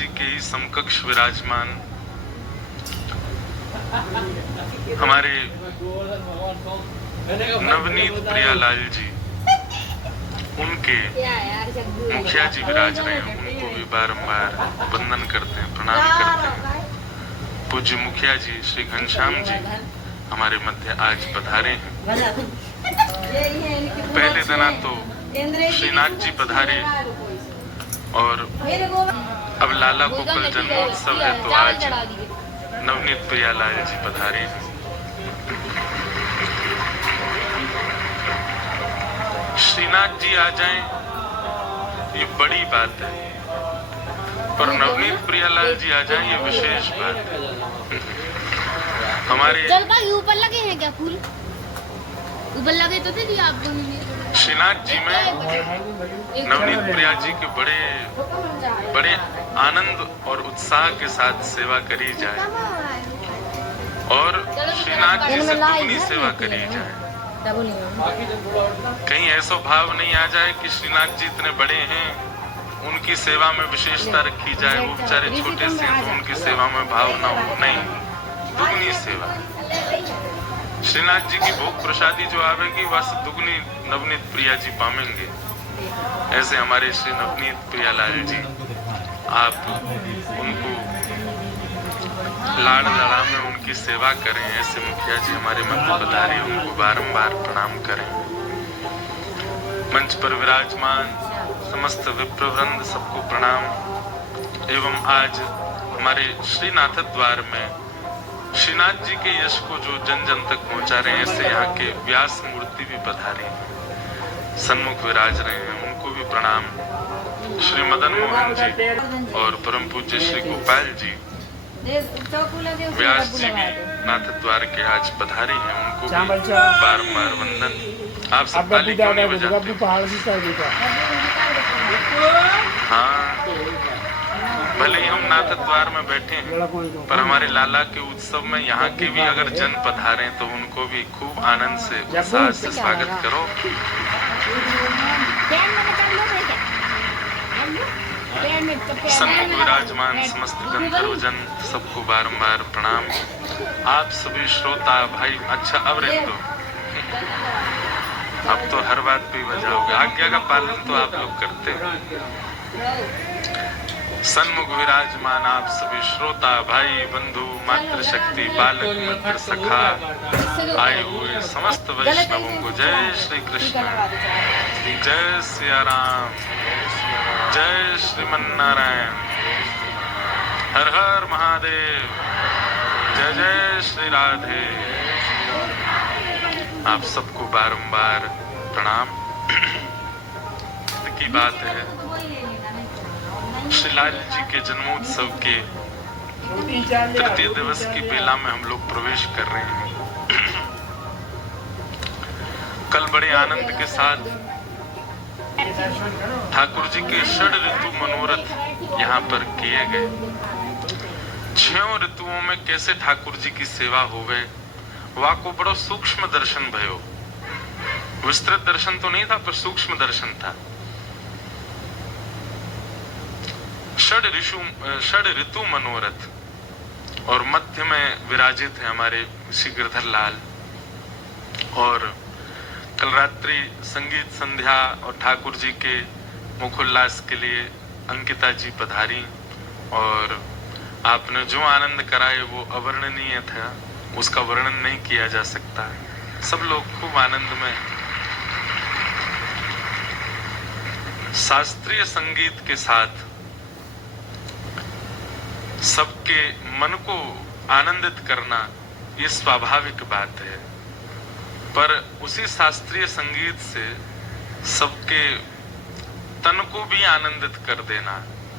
जी के ही समकक्ष विराजमान हमारे नवनीत प्रियालाल जी, उनके मुखिया जी विराज रहे हैं, उनको भी बारंबार वंदन करते हैं, प्रणाम करते हैं। पूज्य मुखिया जी श्री घनश्याम जी हमारे मध्य आज पधारे हैं। पहले दिना तो श्रीनाथ जी पधारे और अब लाला गोकुल जन्मोत्सव है तो आज नवनीत प्रियालाल जी पधारे हैं। श्रीनाथ जी आ जाएं ये बड़ी बात है, पर नवनीत प्रियालाल जी आ जाएं ये विशेष बात है। हमारे ऊपर लगे हैं क्या फूल? ऊपर लगे तो थे आप श्रीनाथ जी में नवनीत प्रिया जी के बड़े आनंद और उत्साह के साथ सेवा करी जाए और श्रीनाथ जी से दुगनी सेवा करी जाए। कहीं ऐसा भाव नहीं आ जाए कि श्रीनाथ जी इतने बड़े हैं, उनकी सेवा में विशेषता रखी जाए, वो बेचारे छोटे से हैं तो उनकी सेवा में भाव ना हो। नहीं, दुगनी सेवा। श्रीनाथ जी की भोग प्रसादी जो आवेगी वह दुगनी नवनीत प्रिया जी पावेंगे। ऐसे हमारे श्री नवनीत प्रियालाल जी, आप उनको लाड़ लड़ा में उनकी सेवा करें। ऐसे मुखिया जी हमारे मध्य पधारे, उनको बारंबार प्रणाम करें। मंच पर विराजमान समस्त विप्रवृंद सबको प्रणाम। एवं आज हमारे श्रीनाथ द्वार में श्रीनाथ जी के यश को जो जन जन तक पहुंचा रहे हैं, ऐसे यहाँ के व्यास मूर्ति भी पधारे हैं, सन्मुख विराज रहे हैं, उनको भी प्रणाम। श्री मदन मोहन जी और परम पूज्य श्री गोपाल जी व्यास जी भी नाथ द्वार के आज पधारे हैं, उनको भी बारंबार वंदन। आप सब ताली क्यों नहीं बजाते? हाँ, भले ही हम नाथ द्वार में बैठे हैं, पर हमारे लाला के उत्सव में यहाँ के भी अगर जन पधारे तो उनको भी खूब आनंद से उत्साह से स्वागत करो। सन्मुख विराजमान समस्त गंधर्व जन सबको बारंबार प्रणाम। आप सभी श्रोता भाई, अच्छा अब रहने दो, अब तो हर बात पे बजाओगे। आज्ञा का पालन तो आप लोग करते हैं। सन्मुख विराजमान आप सभी श्रोता भाई बंधु मातृशक्ति बालक मित्र सखा आए हुए समस्त वैष्णवों को जय श्री कृष्ण, जय सिया राम, जय श्रीमन नारायण, हर हर महादेव, जय जय श्री राधे। आप सबको बारंबार प्रणाम। की बात है, श्री लाल जी के जन्मोत्सव के तृतीय दिवस की बेला में हम लोग प्रवेश कर रहे हैं। कल बड़े आनंद के साथ ठाकुर जी के षड ऋतु मनोरथ यहाँ पर किए गए। 6 ऋतुओं में कैसे ठाकुर जी की सेवा होवे, वह को बड़ो सूक्ष्म दर्शन भयो। विस्तृत दर्शन तो नहीं था, पर सूक्ष्म दर्शन था। षड ऋतु मनोरथ और मध्य में विराजित है हमारे श्री गिरधर लाल। और कल रात्रि संगीत संध्या और ठाकुर जी के मुखोल्लास के लिए अंकिता जी पधारी और आपने जो आनंद कराए वो अवर्णनीय था, उसका वर्णन नहीं किया जा सकता। सब लोग खूब आनंद में शास्त्रीय संगीत के साथ सबके मन को आनंदित करना ये स्वाभाविक बात है, पर उसी शास्त्रीय संगीत से सबके तन को भी आनंदित कर देना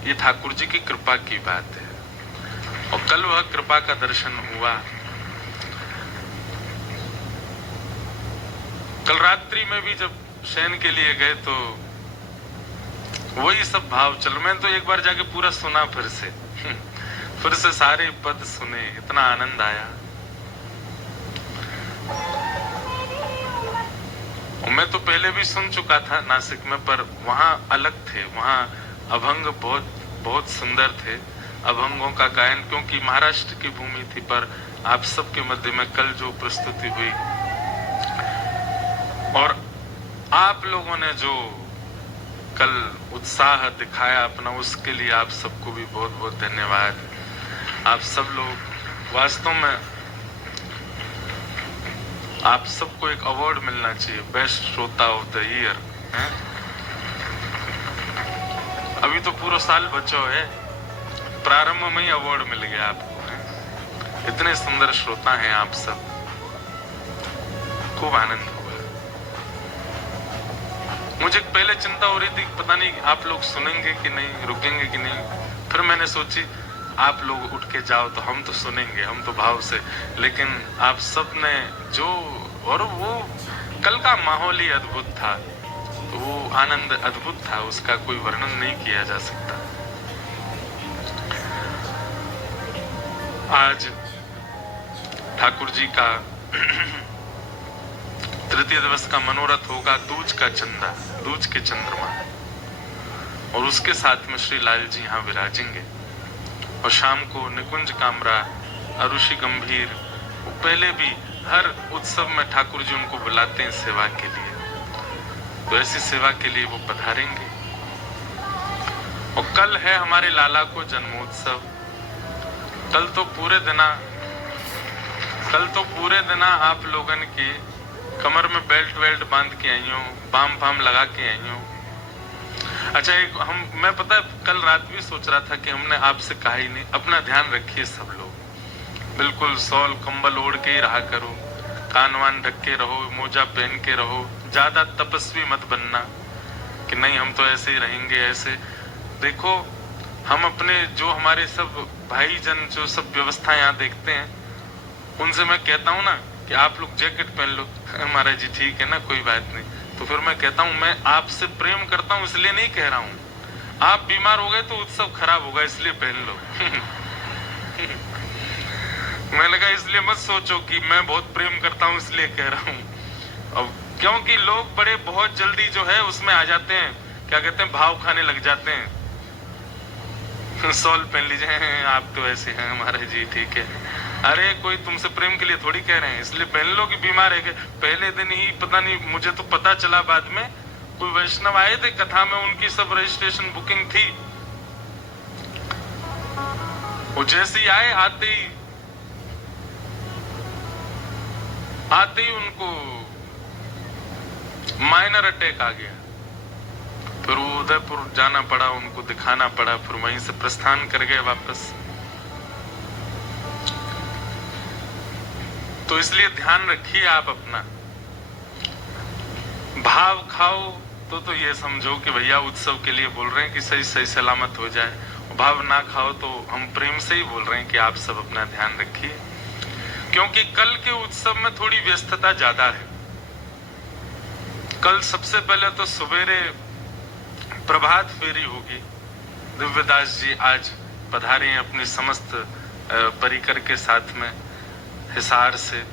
ये ठाकुर जी की कृपा की बात है। और कल वह कृपा का दर्शन हुआ। कल रात्रि में भी जब शयन के लिए गए तो वही सब भाव चल। मैं तो एक बार जाके पूरा सुना, फिर से सारे पद सुने, इतना आनंद आया। मैं तो पहले भी सुन चुका था नासिक में, पर वहां अलग थे। वहां अभंग बहुत बहुत सुंदर थे। अभंगों का गायन, क्योंकि महाराष्ट्र की भूमि थी, पर आप सबके मध्य में कल जो प्रस्तुति हुई और आप लोगों ने जो कल उत्साह दिखाया अपना, उसके लिए आप सबको भी बहुत बहुत धन्यवाद। आप सब लोग वास्तव में, आप सबको एक अवार्ड मिलना चाहिए, बेस्ट श्रोता ऑफ द ईयर। अभी तो पूरा साल बचो है, प्रारंभ में ही अवार्ड मिल गया आपको। इतने सुंदर श्रोता हैं आप सब, खूब आनंद हुआ। मुझे पहले चिंता हो रही थी, पता नहीं आप लोग सुनेंगे कि नहीं, रुकेंगे कि नहीं। फिर मैंने सोची आप लोग उठ के जाओ तो हम तो सुनेंगे, हम तो भाव से। लेकिन आप सब ने जो, और वो कल का माहौल ही अद्भुत था, तो वो आनंद अद्भुत था, उसका कोई वर्णन नहीं किया जा सकता। आज ठाकुर जी का तृतीय दिवस का मनोरथ होगा दूज का चंदा, दूज के चंद्रमा, और उसके साथ में श्री लाल जी यहाँ विराजेंगे। और शाम को निकुंज कामरा, अरुषि गंभीर, वो पहले भी हर उत्सव में ठाकुर जी उनको बुलाते हैं सेवा के लिए, तो ऐसी सेवा के लिए वो पधारेंगे। और कल है हमारे लाला को जन्मोत्सव। कल तो पूरे दिना आप लोगन की कमर में बेल्ट वेल्ट बांध के आई हूँ, बाम फाम लगा के आई हूँ। अच्छा, मैं पता है कल रात भी सोच रहा था कि हमने आपसे कहा ही नहीं, अपना ध्यान रखिए सब लोग, बिल्कुल सॉल कंबल ओढ़ के ही रहा करो, कान वान ढक के रहो, मोजा पहन के रहो, ज्यादा तपस्वी मत बनना कि नहीं हम तो ऐसे ही रहेंगे। ऐसे देखो, हम अपने जो हमारे सब भाई जन जो सब व्यवस्था यहाँ देखते हैं, उनसे मैं कहता हूँ ना कि आप लोग जैकेट पहन लो, महाराज जी ठीक है ना, कोई बात नहीं। तो फिर मैं कहता हूँ मैं आपसे प्रेम करता हूँ इसलिए नहीं कह रहा हूँ, आप बीमार हो गए तो उत्सव खराब होगा इसलिए पहन लो। मैंने कहा इसलिए मत सोचो कि मैं बहुत प्रेम करता हूँ इसलिए कह रहा हूँ। अब क्योंकि लोग बड़े बहुत जल्दी जो है उसमें आ जाते हैं, क्या कहते हैं, भाव खाने लग जाते हैं। सॉल पहन लीजिए, आप तो ऐसे हैं महाराज जी ठीक है। अरे कोई तुमसे प्रेम के लिए थोड़ी कह रहे हैं, इसलिए पहन लो कि बीमार है। पहले दिन ही पता नहीं, मुझे तो पता चला बाद में, कोई वैष्णव आए थे कथा में, उनकी सब रजिस्ट्रेशन बुकिंग थी, वो जैसे ही आए आते ही उनको माइनर अटैक आ गया। फिर वो उदयपुर जाना पड़ा, उनको दिखाना पड़ा, फिर वहीं से प्रस्थान कर गए वापस। तो इसलिए ध्यान रखिए आप अपना, भाव खाओ तो ये समझो कि भैया उत्सव के लिए बोल रहे हैं कि सही सही सलामत हो जाए। भाव ना खाओ तो हम प्रेम से ही बोल रहे हैं कि आप सब अपना ध्यान रखिए, क्योंकि कल के उत्सव में थोड़ी व्यस्तता ज्यादा है। कल सबसे पहले तो सवेरे प्रभात फेरी होगी। दिव्यदास जी आज पधारे हैं अपनी समस्त परिकर के साथ में हिसार से,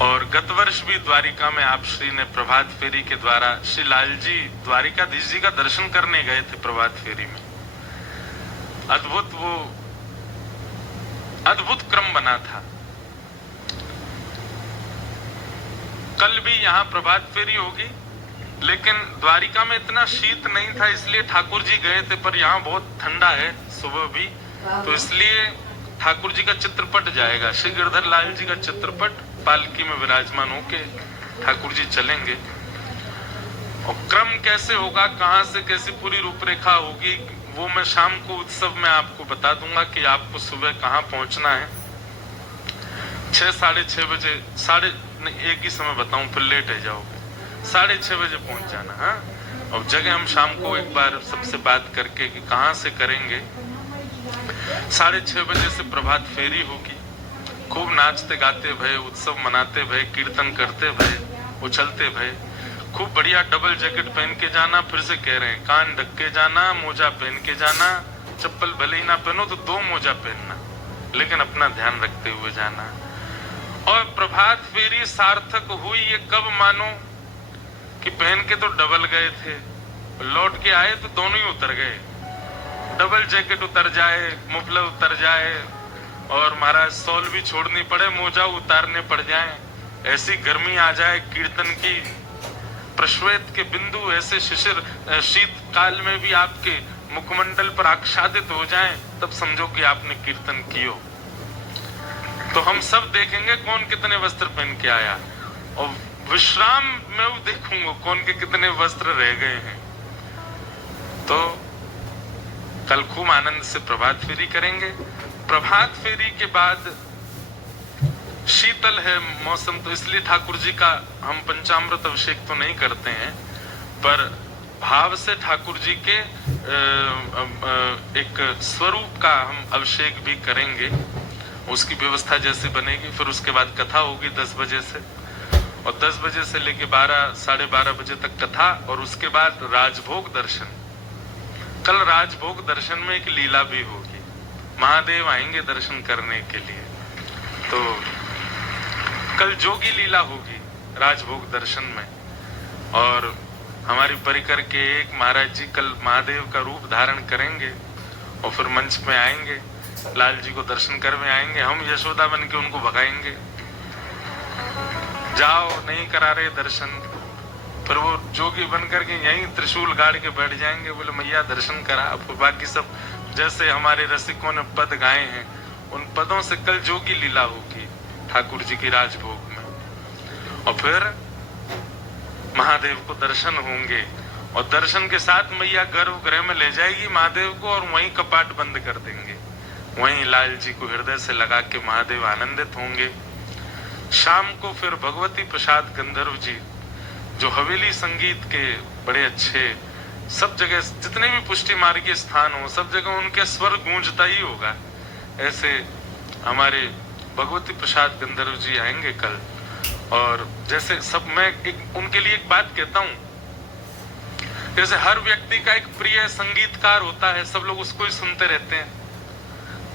और गत वर्ष भी द्वारिका में आप श्री ने प्रभात फेरी के द्वारा श्री लाल जी द्वारिकाधीश जी का दर्शन करने गए थे प्रभात फेरी में। अद्भुत क्रम बना था। कल भी यहाँ प्रभात फेरी होगी, लेकिन द्वारिका में इतना शीत नहीं था इसलिए ठाकुर जी गए थे, पर यहाँ बहुत ठंडा है सुबह भी, तो इसलिए ठाकुर जी का चित्रपट जाएगा, श्री गिरधर लाल जी का चित्रपट पालकी में विराजमान होके ठाकुर जी चलेंगे। और क्रम कैसे होगा, कहां से कैसी पूरी रूपरेखा होगी, वो मैं शाम को उत्सव में आपको बता दूंगा कि आपको सुबह कहां पहुंचना है। 6 साढ़े 6 बजे, एक ही समय बताऊं फिर लेट है जाओगे, 6:30 बजे पहुंच जाना। हाँ, और जगह हम शाम को एक बार सबसे बात करके कि कहां से करेंगे। 6:30 बजे से प्रभात फेरी होगी, खूब नाचते गाते भय, उत्सव मनाते भय, कीर्तन करते भय, उछलते भय, खूब बढ़िया डबल जैकेट पहन के जाना। फिर से कह रहे हैं, कान ढक के जाना, मोजा पहन के जाना, चप्पल भले ही ना पहनो तो 2 मोजा पहनना, लेकिन अपना ध्यान रखते हुए जाना। और प्रभात फेरी सार्थक हुई ये कब मानो कि पहन के तो डबल गए थे, लौट के आए तो दोनों ही उतर गए। डबल जैकेट उतर जाए, मुफलर उतर जाए और महाराज शॉल भी छोड़नी पड़े, मोजा उतारने पड़ जाए, ऐसी गर्मी आ जाए कीर्तन की, प्रश्वेत के बिंदु ऐसे शिशिर शीत काल में भी आपके मुखमंडल पर आच्छादित हो जाएं, तब समझो कि आपने कीर्तन कियो। तो हम सब देखेंगे कौन कितने वस्त्र पहन के आया, और विश्राम में वो देखूंगा कौन के कितने वस्त्र रह गए हैं। तो कल खूब आनंद से प्रभात फेरी करेंगे। प्रभात फेरी के बाद शीतल है मौसम, तो इसलिए ठाकुर जी का हम पंचामृत अभिषेक तो नहीं करते हैं, पर भाव से ठाकुर जी के एक स्वरूप का हम अभिषेक भी करेंगे। उसकी व्यवस्था जैसे बनेगी, फिर उसके बाद कथा होगी 10 बजे से, और 10 बजे से लेके 12 साढ़े 12 बजे तक कथा, और उसके बाद राजभोग दर्शन। कल राजभोग दर्शन में एक लीला भी होगी, महादेव आएंगे दर्शन करने के लिए। तो कल जोगी लीला होगी राजभोग दर्शन में, और हमारी परिकर के एक महाराज जी कल महादेव का रूप धारण करेंगे और फिर मंच में आएंगे, लाल जी को दर्शन करने आएंगे। हम यशोदा बन के उनको भगाएंगे, जाओ नहीं करा रहे दर्शन। फिर वो जोगी बन करके यहीं त्रिशूल गाड़ के बैठ जाएंगे, बोले मैया दर्शन करा। अब बाकी सब जैसे हमारे रसिकों ने पद गाए हैं, उन पदों से कल जोगी लीला होगी ठाकुर जी की राजभोग में, और फिर महादेव को दर्शन होंगे, और दर्शन के साथ मैया गर्भगृह में ले जाएगी महादेव को, और वहीं कपाट बंद कर देंगे, वहीं लाल जी को हृदय से लगा के महादेव आनंदित होंगे। शाम को फिर भगवती प्रसाद गंधर्व जी, जो हवेली संगीत के बड़े अच्छे, सब जगह जितने भी पुष्टि मार्गीय स्थान हो सब जगह उनके स्वर गूंजता ही होगा, ऐसे हमारे भगवती प्रसाद गंधर्व जी आएंगे कल। और जैसे सब, मैं उनके लिए एक बात कहता हूं, जैसे हर व्यक्ति का एक प्रिय संगीतकार होता है, सब लोग उसको ही सुनते रहते हैं।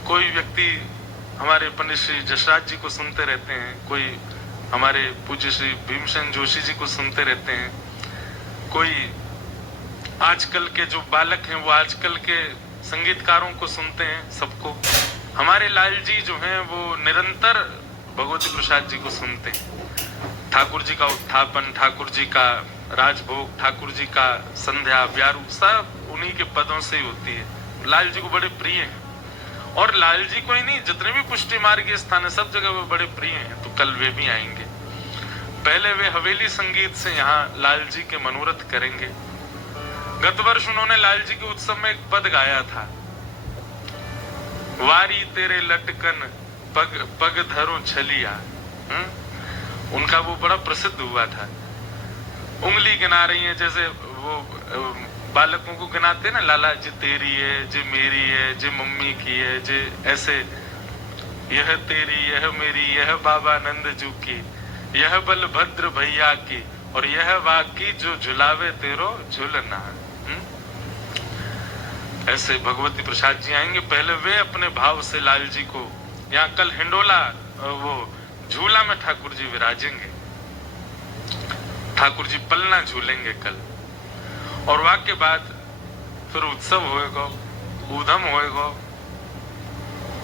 कोई व्यक्ति हमारे पंडित श्री जसराज जी को सुनते रहते हैं, कोई हमारे पूज्य श्री भीमसेन जोशी जी को सुनते रहते हैं, कोई आजकल के जो बालक हैं वो आजकल के संगीतकारों को सुनते हैं। सबको हमारे लाल जी जो हैं वो निरंतर भगवती प्रसाद जी को सुनते हैं। ठाकुर जी का उत्थापन, ठाकुर जी का राजभोग, ठाकुर जी का संध्या व्यारू, सब उन्हीं के पदों से ही होती है। लाल जी को बड़े प्रिय हैं, और लाल जी को ही नहीं, जितने भी पुष्टि मार्गीय स्थान है सब जगह वो बड़े प्रिय हैं। तो कल वे भी आएंगे। पहले वे हवेली संगीत से यहाँ लाल जी के मनोरथ करेंगे। गत वर्ष उन्होंने लाल जी के उत्सव में एक पद गाया था, वारी तेरे लटकन पग पग धरो छलिया। उनका वो बड़ा प्रसिद्ध हुआ था। उंगली गिना रही है, जैसे वो बालकों को गिनाते ना, लाला जी तेरी है, जी मेरी है, जी मम्मी की है, जी ऐसे, यह तेरी, यह मेरी, यह बाबा नंदजू की, यह बलभद्र भैया की, और यह वाकी जो झुलावे तेरो झुलना। ऐसे भगवती प्रसाद जी आएंगे। पहले वे अपने भाव से लाल जी को, यहाँ कल हिंडोला वो झूला में ठाकुर जी विराजेंगे, ठाकुर जी पलना झूलेंगे कल। और वाक्य बाद फिर उत्सव होएगा, ऊधम होएगा।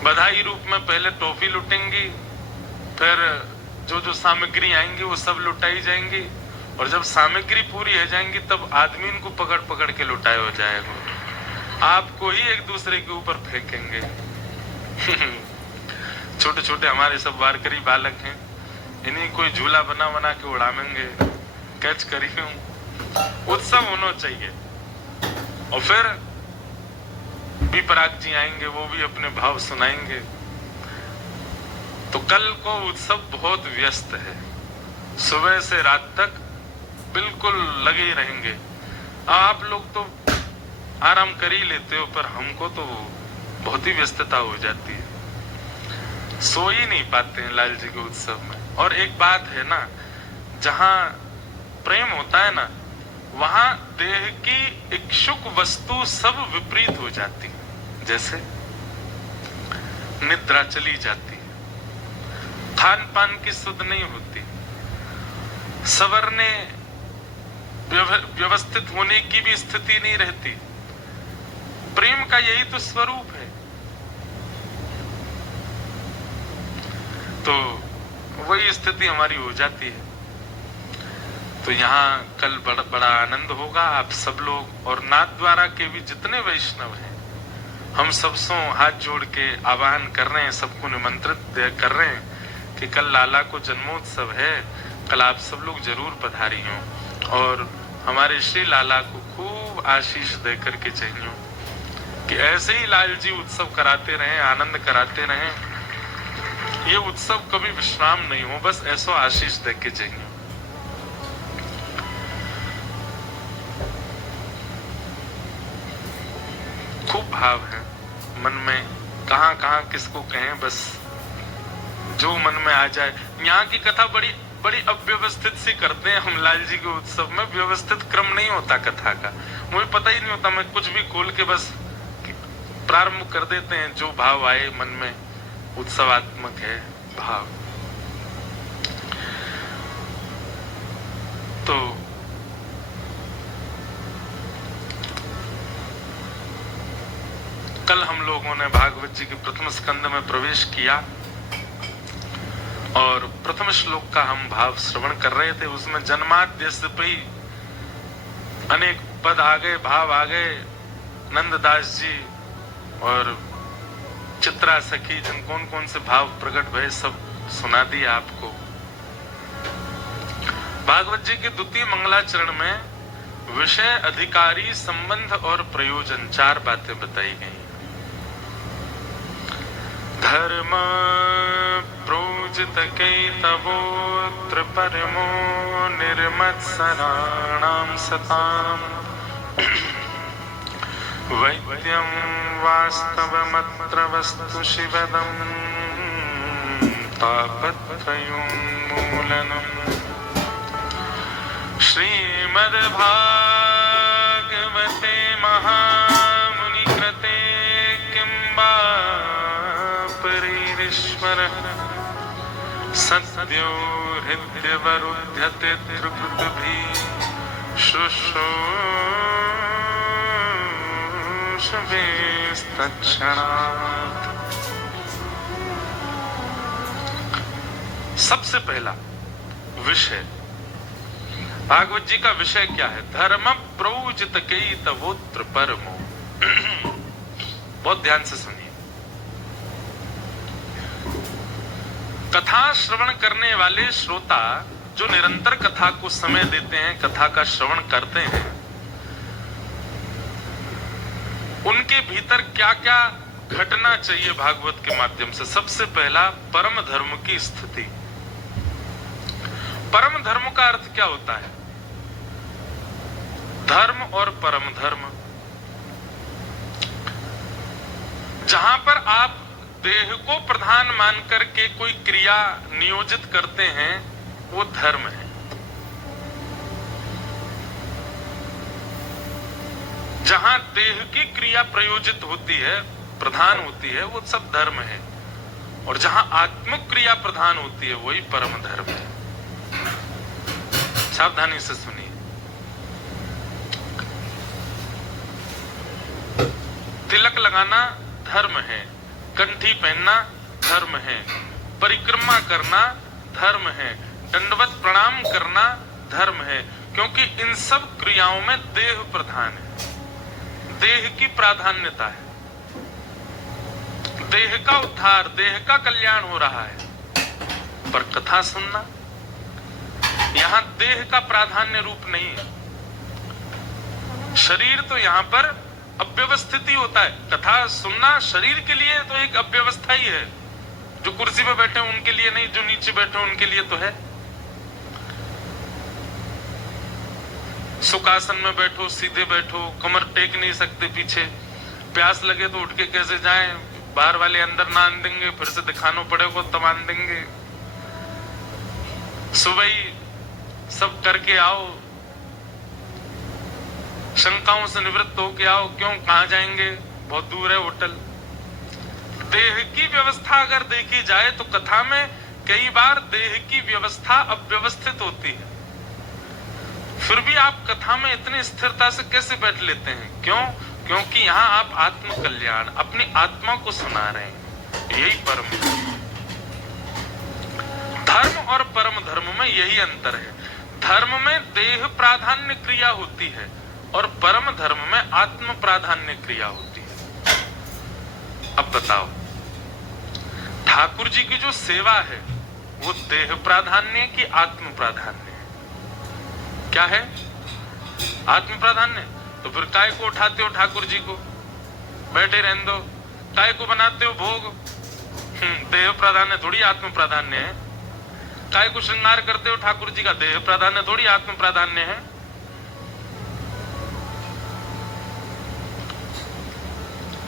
बधाई रूप में पहले टॉफी लुटेंगी, फिर जो जो सामग्री आएंगी वो सब लुटाई जाएंगी, और जब सामग्री पूरी हो जाएंगी तब आदमी इनको पकड़ पकड़ के लुटाया हो जाएगा। आपको ही एक दूसरे के ऊपर फेंकेंगे। छोटे छोटे हमारे सब वारकरी बालक हैं, इन्हीं कोई झूला बना बना के उड़ावेंगे, कैच करिए। उत्सव होना चाहिए। और फिर बी पराग जी आएंगे, वो भी अपने भाव सुनाएंगे। तो कल को उत्सव बहुत व्यस्त है, सुबह से रात तक बिल्कुल लगे ही रहेंगे। आप लोग तो आराम कर ही लेते हो, पर हमको तो बहुत ही व्यस्तता हो जाती है, सो ही नहीं पाते हैं लाल जी के उत्सव में। और एक बात है ना, जहां प्रेम होता है ना, वहां देह की इच्छुक वस्तु सब विपरीत हो जाती है। जैसे निद्रा चली जाती है, खान पान की सुध नहीं होती, सवरने व्यवस्थित होने की भी स्थिति नहीं रहती, प्रेम का यही तो स्वरूप है। तो वही स्थिति हमारी हो जाती है। तो यहाँ कल बड़ा आनंद होगा। आप सब लोग और नाथद्वारा के भी जितने वैष्णव हैं, हम सबसे हाथ जोड़ के आह्वान कर रहे हैं, सबको निमंत्रित कर रहे हैं कि कल लाला को जन्मोत्सव है, कल आप सब लोग जरूर पधारी हो और हमारे श्री लाला को खूब आशीष दे करके चाहिए कि ऐसे ही लाल जी उत्सव कराते रहें, आनंद कराते रहें। ये उत्सव कभी विश्राम नहीं हो, बस ऐसा आशीष दे के चाहिए। खूब भाव है मन में, कहाँ कहाँ किसको कहें, बस जो मन में आ जाए। यहाँ की कथा बड़ी बड़ी अव्यवस्थित सी करते हैं हम लाल जी के उत्सव में। व्यवस्थित क्रम नहीं होता कथा का, मुझे पता ही नहीं होता, मैं कुछ भी खोल के बस प्रारंभ कर देते हैं। जो भाव आए मन में, उत्सवात्मक है भाव। तो कल हम लोगों ने भागवत जी के प्रथम स्कंद में प्रवेश किया और प्रथम श्लोक का हम भाव श्रवण कर रहे थे। उसमें जन्माद्यस्य पे अनेक पद आ गए, भाव आ गए। नंददास जी और चित्रा सखी, जिन कौन कौन से भाव प्रकट भय सब सुना दिया आपको। भागवत जी के द्वितीय मंगलाचरण में विषय, अधिकारी, संबंध और प्रयोजन 4 बातें बताई गई। धर्म प्रोजित कैतवोत्र परमो निर्मत्सराणां सताम् वैद्यं वास्तवमत्र वस्तु शिवदं तापत्रयोन्मूलनम्। श्रीमद्भागवते महामुनिकृते किंबा परीरीश्वरः सद्यो हृद्यवरुध्यते त्रिकृतभिः शुश्रूषवेस्तत्क्षणात्। सबसे पहला विषय, भागवत जी का विषय क्या है? धर्म प्रोजित कैतवोत्र परमो। बहुत ध्यान से सुनिए। कथा श्रवण करने वाले श्रोता जो निरंतर कथा को समय देते हैं, कथा का श्रवण करते हैं, उनके भीतर क्या क्या घटना चाहिए भागवत के माध्यम से? सबसे पहला, परम धर्म की स्थिति। परम धर्म का अर्थ क्या होता है? धर्म और परम धर्म। जहां पर आप देह को प्रधान मान करके कोई क्रिया नियोजित करते हैं, वो धर्म है। जहां देह की क्रिया प्रयोजित होती है, प्रधान होती है, वो सब धर्म है। और जहां आत्मिक क्रिया प्रधान होती है, वही परम धर्म है। सावधानी से सुनिए। तिलक लगाना धर्म है, कंठी पहनना धर्म है, परिक्रमा करना धर्म है, दंडवत प्रणाम करना धर्म है, क्योंकि इन सब क्रियाओं में देह प्रधान है, देह की प्राधान्यता है। देह का उद्धार, देह का कल्याण हो रहा है। पर कथा सुनना, यहां देह का प्राधान्य रूप नहीं है। शरीर तो यहां पर अव्यवस्थिति होता है। कथा सुनना शरीर के लिए तो एक अव्यवस्था ही है। जो कुर्सी पे बैठे हैं उनके लिए नहीं, जो नीचे बैठे हैं उनके लिए तो है। सुखासन में बैठो, सीधे बैठो, कमर टेक नहीं सकते पीछे, प्यास लगे तो उठ के कैसे जाएं, बाहर वाले अंदर ना आन देंगे, फिर से दिखाना पड़ेगा तब आन देंगे। सुबह ही सब करके आओ, शंकाओं से निवृत्त होके आओ। क्यों, कहां जाएंगे, बहुत दूर है होटल। देह की व्यवस्था अगर देखी जाए तो कथा में कई बार देह की व्यवस्था अव्यवस्थित होती है। फिर भी आप कथा में इतनी स्थिरता से कैसे बैठ लेते हैं? क्यों? क्योंकि यहाँ आप आत्म कल्याण, अपनी आत्मा को सुना रहे हैं, यही परम है। धर्म और परम धर्म में यही अंतर है। धर्म में देह प्राधान्य क्रिया होती है और परम धर्म में आत्म प्राधान्य क्रिया होती है। अब बताओ, ठाकुर जी की जो सेवा है वो देह प्राधान्य की आत्म प्राधान्य है? क्या है? आत्म प्राधान्य। तो फिर काय को उठाते हो ठाकुर जी को, बैठे रहने दो। काय को बनाते हो भोग, देह प्राधान्य थोड़ी आत्म प्राधान्य है। काय को श्रृंगार करते हो ठाकुर जी का, देह प्राधान्य थोड़ी आत्म प्राधान्य है।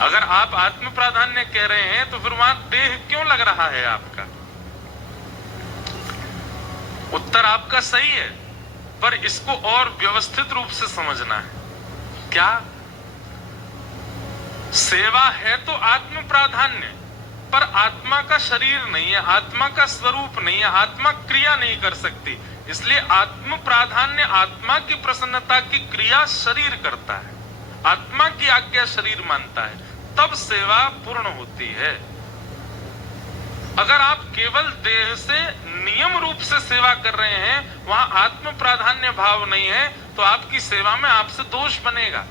अगर आप आत्म प्राधान्य कह रहे हैं तो फिर वहां देह क्यों लग रहा है आपका? उत्तर आपका सही है, पर इसको और व्यवस्थित रूप से समझना है। क्या? सेवा है तो आत्म प्राधान्य, पर आत्मा का शरीर नहीं है, आत्मा का स्वरूप नहीं है, आत्मा क्रिया नहीं कर सकती। इसलिए आत्म प्राधान्य आत्मा की प्रसन्नता की क्रिया शरीर करता है, आत्मा की आज्ञा शरीर मानता है, तब सेवा पूर्ण होती है। अगर आप केवल देह से नियम रूप से सेवा कर रहे हैं, वहां आत्म प्राधान्य भाव नहीं है, तो आपकी सेवा में आपसे दोष बनेगा।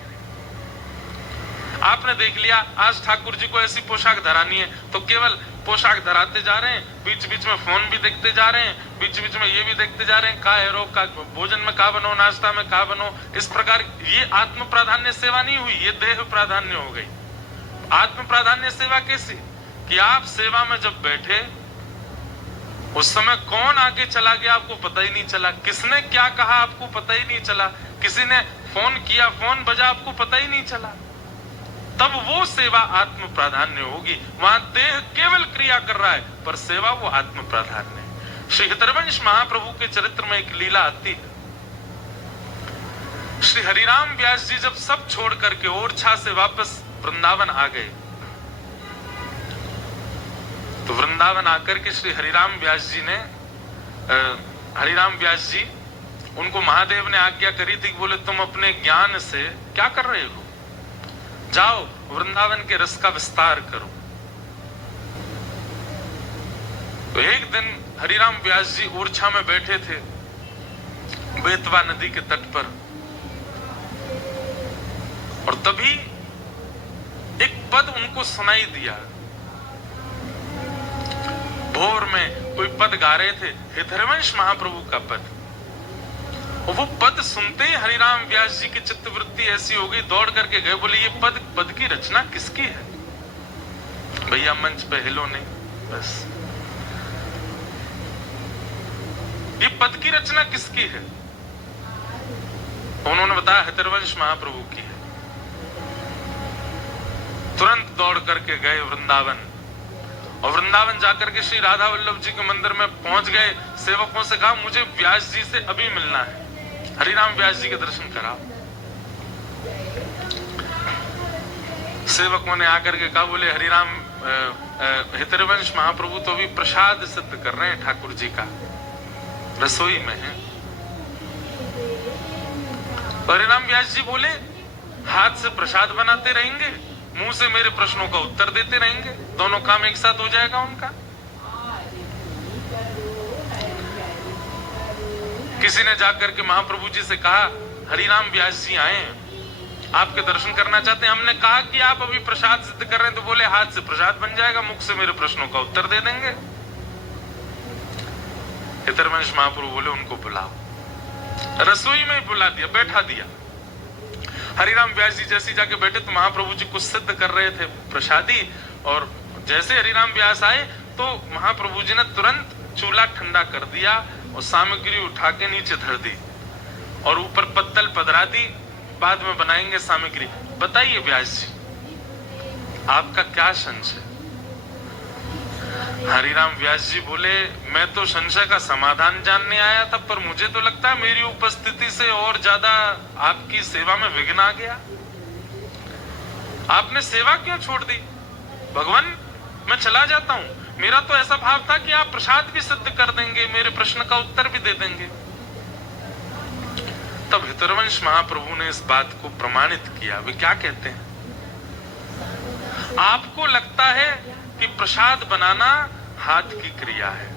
आपने देख लिया, आज ठाकुर जी को ऐसी पोशाक धरानी है तो केवल पोशाक धराते जा रहे हैं, बीच बीच में फोन भी देखते जा रहे हैं, बीच बीच में ये भी देखते जा रहे हैं का है रोग का, भोजन में का बनो, नाश्ता में का बनो। इस प्रकार ये आत्म प्राधान्य सेवा नहीं हुई, ये देह प्राधान्य हो गई। आत्म प्राधान्य सेवा कैसी? कि आप सेवा में जब बैठे उस समय कौन आगे चला गया आपको पता ही नहीं चला, किसने क्या कहा आपको पता ही नहीं चला, किसी ने फोन किया, फोन बजा, आपको पता ही नहीं चला, तब वो सेवा आत्म प्राधान्य होगी। वहां देह केवल क्रिया कर रहा है, पर सेवा वो आत्म प्राधान्य है। श्री हरिवंश महाप्रभु के चरित्र में एक लीला आती है। श्री हरिराम व्यास जी जब सब छोड़ करके ओरछा से वापस वृंदावन आ गए, तो वृंदावन आकर के श्री हरिराम व्यास जी ने हरिराम व्यास जी उनको महादेव ने आज्ञा करी थी कि बोले तुम अपने ज्ञान से क्या कर रहे हो, जाओ वृंदावन के रस का विस्तार करो। तो एक दिन हरिराम व्यास जी ओरछा में बैठे थे बेतवा नदी के तट पर, और तभी एक पद उनको सुनाई दिया। भोर में कोई पद गा रहे थे, हरिवंश महाप्रभु का पद, और वो पद सुनते ही हरिराम व्यास जी की चित्तवृत्ति ऐसी हो गई, दौड़ करके गए, बोले ये पद की रचना किसकी है? भैया मंच पे हिलो नहीं, बस ये पद की रचना किसकी है? उन्होंने बताया हरिवंश महाप्रभु की है। तुरंत दौड़ करके गए वृंदावन, और वृंदावन जाकर के श्री राधा वल्लभ जी के मंदिर में पहुंच गए। सेवकों से कहा मुझे व्यास जी से अभी मिलना है, हरिराम व्यास जी के दर्शन कराओ। सेवकों ने आकर के कहा, बोले हरिराम हरिवंश महाप्रभु तो अभी प्रसाद सिद्ध कर रहे हैं ठाकुर जी का, रसोई में है। हरिराम व्यास जी बोले हाथ से प्रसाद बनाते रहेंगे, मुंह से मेरे प्रश्नों का उत्तर देते रहेंगे, दोनों काम एक साथ हो जाएगा उनका। किसी ने जाकर के महाप्रभु जी से कहा हरिराम व्यास जी आए हैं, आपके दर्शन करना चाहते हैं। हमने कहा कि आप अभी प्रसाद सिद्ध कर रहे हैं, तो बोले हाथ से प्रसाद बन जाएगा, मुख से मेरे प्रश्नों का उत्तर दे देंगे। हरिवंश महाप्रभु बोले उनको बुलाओ। रसोई में बुला दिया, बैठा दिया। हरिराम व्यास जी जैसे जाके बैठे तो महाप्रभु जी कुछ सिद्ध कर रहे थे प्रसादी, और जैसे हरिराम व्यास आए तो महाप्रभु जी ने तुरंत चूल्हा ठंडा कर दिया और सामग्री उठा के नीचे धर दी और ऊपर पत्तल पधरा दी, बाद में बनाएंगे सामग्री। बताइए व्यास जी आपका क्या संशय? हरिराम व्यास जी बोले मैं तो संशय का समाधान जानने आया था, पर मुझे तो लगता है मेरी उपस्थिति से और ज्यादा आपकी सेवा में विघ्न आ गया। आपने सेवा क्यों छोड़ दी? भगवान मैं चला जाता हूं, मेरा तो ऐसा भाव था कि आप प्रसाद भी सिद्ध कर देंगे, मेरे प्रश्न का उत्तर भी दे देंगे। तब हरिवंश महाप्रभु ने इस बात को प्रमाणित किया। वे क्या कहते हैं? आपको लगता है कि प्रसाद बनाना हाथ की क्रिया है।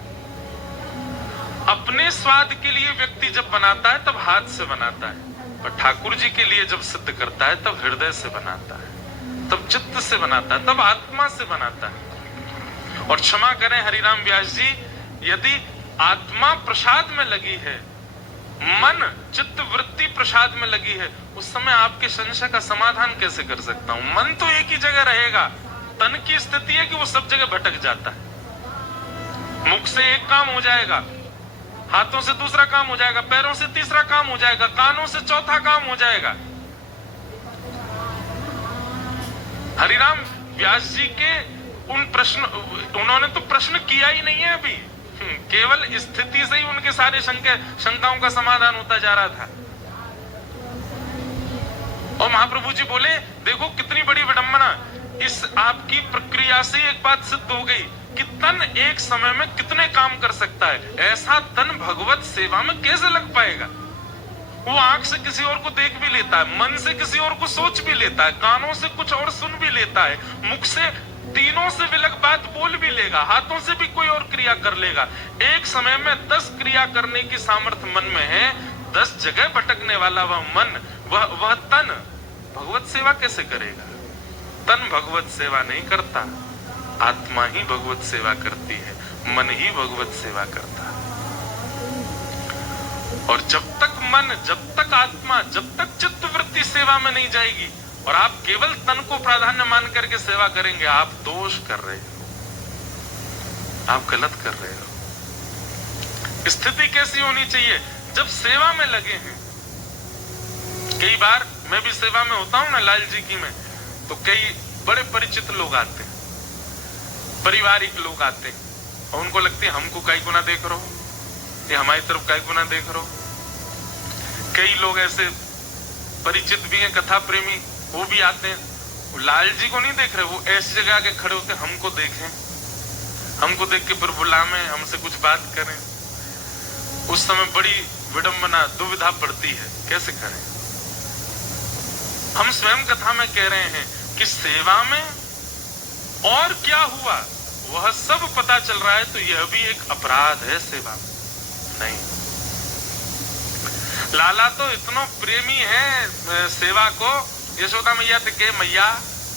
अपने स्वाद के लिए व्यक्ति जब बनाता है तब हाथ से बनाता है, पर ठाकुर जी के लिए जब सिद्ध करता है तब हृदय से बनाता है, तब चित्त से बनाता है, तब आत्मा से बनाता है। और क्षमा करें हरिराम व्यास जी, यदि आत्मा प्रसाद में लगी है, मन चित्त वृत्ति प्रसाद में लगी है, उस समय आपके संशय का समाधान कैसे कर सकता हूं? मन तो एक ही जगह रहेगा। तन की स्थिति है कि वो सब जगह भटक जाता है। मुख से एक काम हो जाएगा, हाथों से दूसरा काम हो जाएगा, पैरों से तीसरा काम हो जाएगा, कानों से चौथा काम हो जाएगा। हरिराम व्यास जी के उन प्रश्न, उन्होंने तो प्रश्न किया ही नहीं है अभी, केवल स्थिति से ही उनके सारे शंकाओं का समाधान होता जा रहा था। और महाप्रभु जी बोले, देखो कितनी बड़ी विडंबना, इस आपकी प्रक्रिया से एक बात सिद्ध हो गई कि तन एक समय में कितने काम कर सकता है। ऐसा तन भगवत सेवा में कैसे लग पाएगा? वो आंख से किसी और को देख भी लेता है, मन से किसी और को सोच भी लेता है, कानों से कुछ और सुन भी लेता है, मुख से तीनों से विलग बात बोल भी लेगा, हाथों से भी कोई और क्रिया कर लेगा। एक समय में 10 क्रिया करने की सामर्थ्य मन में है। 10 जगह भटकने वाला वह मन, वह तन भगवत सेवा कैसे करेगा? तन भगवत सेवा नहीं करता, आत्मा ही भगवत सेवा करती है, मन ही भगवत सेवा करता है। और जब तक मन, जब तक आत्मा, जब तक चित्त वृत्ति सेवा में नहीं जाएगी और आप केवल तन को प्राधान्य मान करके सेवा करेंगे, आप दोष कर रहे हो, आप गलत कर रहे हो। स्थिति कैसी होनी चाहिए? जब सेवा में लगे हैं, कई बार मैं भी सेवा में होता हूं ना लाल जी की में, तो कई बड़े परिचित लोग आते हैं, पारिवारिक लोग आते हैं, और उनको लगती है हमको काई गुना देख रहे हो, ये हमारी तरफ काई गुना देख रहे हो। कई लोग ऐसे परिचित भी हैं, कथा प्रेमी, वो भी आते हैं, वो लाल जी को नहीं देख रहे, वो ऐसी जगह आके खड़े होते हैं, हमको देखें, हमको देख के फिर बुलाएं, हमसे कुछ बात करें। उस समय बड़ी विडंबना, दुविधा पड़ती है, कैसे करें? हम स्वयं कथा में कह रहे हैं कि सेवा में और क्या हुआ वह सब पता चल रहा है, तो यह भी एक अपराध है सेवा में। नहीं, लाला तो इतना प्रेमी है सेवा को, यशोदा मैया थे के मैया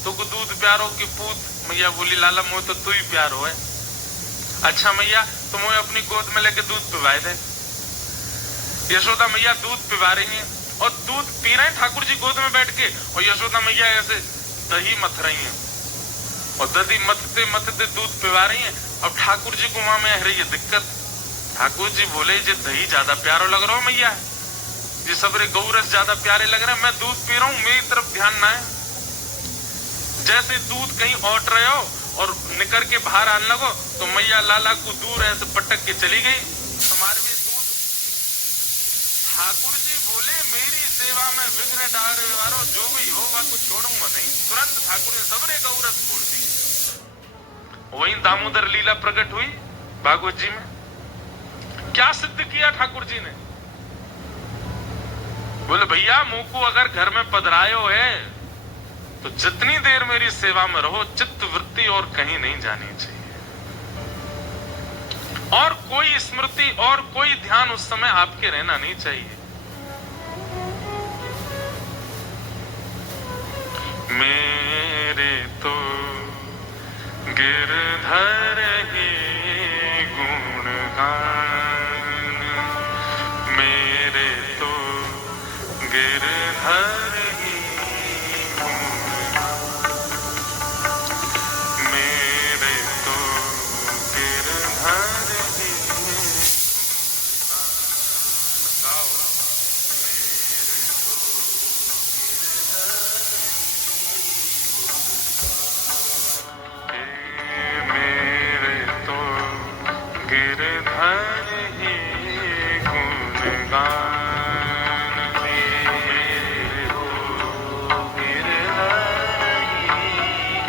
तो को दूध प्यारो की पूत, मैया बोली लाला मोह तो तू ही प्यारो है। अच्छा मैया तो मोह अपनी गोद में लेके दूध पिवाए दे। यशोदा मैया दूध पिवा रही हैं और दूध पी रहे हैं ठाकुर जी गोद में बैठ के, और यशोदा मैया ऐसे दही मथ रही हैं और दही मथते मथते दूध पिवा रही हैं। अब ठाकुर जी को वहां में आ रही है दिक्कत। ठाकुर जी बोले जे दही ज्यादा प्यारो लग रहा हो मैया, ये सबरे गौरस ज्यादा प्यारे लग रहे हैं, मैं दूध पी रहा हूं, मेरी तरफ ध्यान ना है। जैसे दूध कहीं औट रहे हो और निकर के बाहर आने लगो तो मैया लाला को दूर ऐसे पटक के चली गई, हमारे भी दूध। ठाकुर जी बोले मेरी सेवा में विघ्न डाले वालों जो भी हो वह को छोड़ूंगा नहीं। तुरंत ठाकुर ने सबरे गौरस छोड़ दी। वहीं दामोदर लीला प्रकट हुई भागवत जी में। क्या सिद्ध किया ठाकुर जी ने? बोले भैया मोको अगर घर में पधरायो है तो जितनी देर मेरी सेवा में रहो, चित्त वृत्ति और कहीं नहीं जानी चाहिए, और कोई स्मृति और कोई ध्यान उस समय आपके रहना नहीं चाहिए। मेरे तो गिरधर ही गुणगान, मेरे तो गिरधर ही गुणगान, मेरे तो गिरधर ही गुणगान। गाओ मेरे तो गिरधर ही गुणगान, मेरे तो गिरधर ही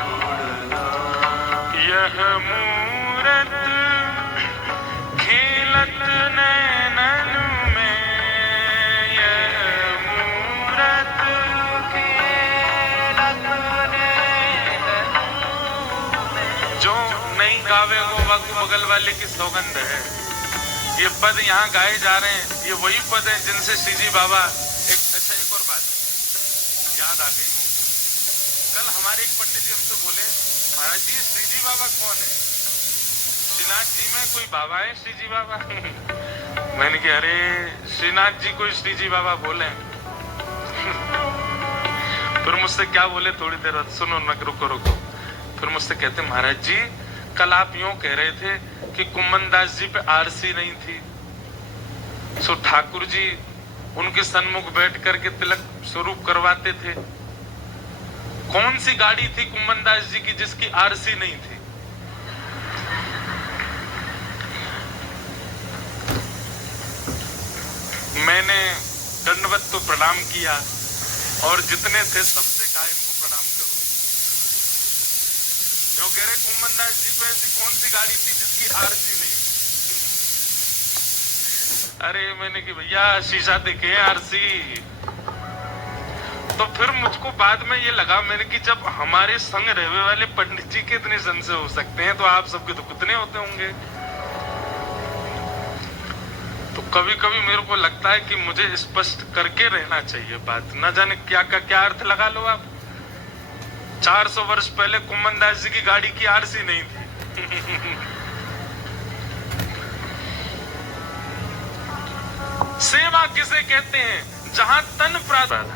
गुणगान। यह मूरत खेलत नैनन में, यह मूरत खेलत नैनन जो नहीं गावे वो वाकु बगल वाले की सौगंध है। ये पद यहाँ गाए जा रहे हैं, ये वही पद हैं जिनसे श्रीजी बाबा एक और बात याद आ गई मुझे। कल हमारे एक पंडित जी हमसे बोले, महाराज जी श्रीजी बाबा कौन है? श्रीनाथ जी में कोई बाबा है श्रीजी बाबा? मैंने कहा अरे श्रीनाथ जी को श्रीजी बाबा बोले। फिर मुझसे क्या बोले, थोड़ी देर सुनो न, रुको। फिर मुझसे कहते, महाराज जी कल आप यूं कह रहे थे कि कुम्मन दास जी पे आरसी नहीं थी, सो ठाकुर जी उनके सन्मुख बैठ करके तिलक स्वरूप करवाते थे। कौन सी गाड़ी थी कुम्मन दास जी की जिसकी आरसी नहीं थी? मैंने दंडवत तो प्रणाम किया और जितने थे सबसे कहा इनको प्रणाम करो। जो कह रहे कुम्मन दास जी पे ऐसी कौन सी गाड़ी थी जिसकी आरसी नहीं? अरे मैंने कि भैया शीशा देखे आरसी। तो फिर मुझको बाद में ये लगा, मैंने कि जब हमारे संग रहने वाले पंडित जी के इतने संशय हो सकते हैं तो आप सबके तो कितने होते होंगे। तो कभी कभी मेरे को लगता है कि मुझे स्पष्ट करके रहना चाहिए बात, न जाने क्या का क्या अर्थ लगा लो आप। 400 वर्ष पहले कुम्मन दास जी की गाड़ी की आरसी नहीं थी। सेवा किसे कहते हैं? जहां तन प्राधान,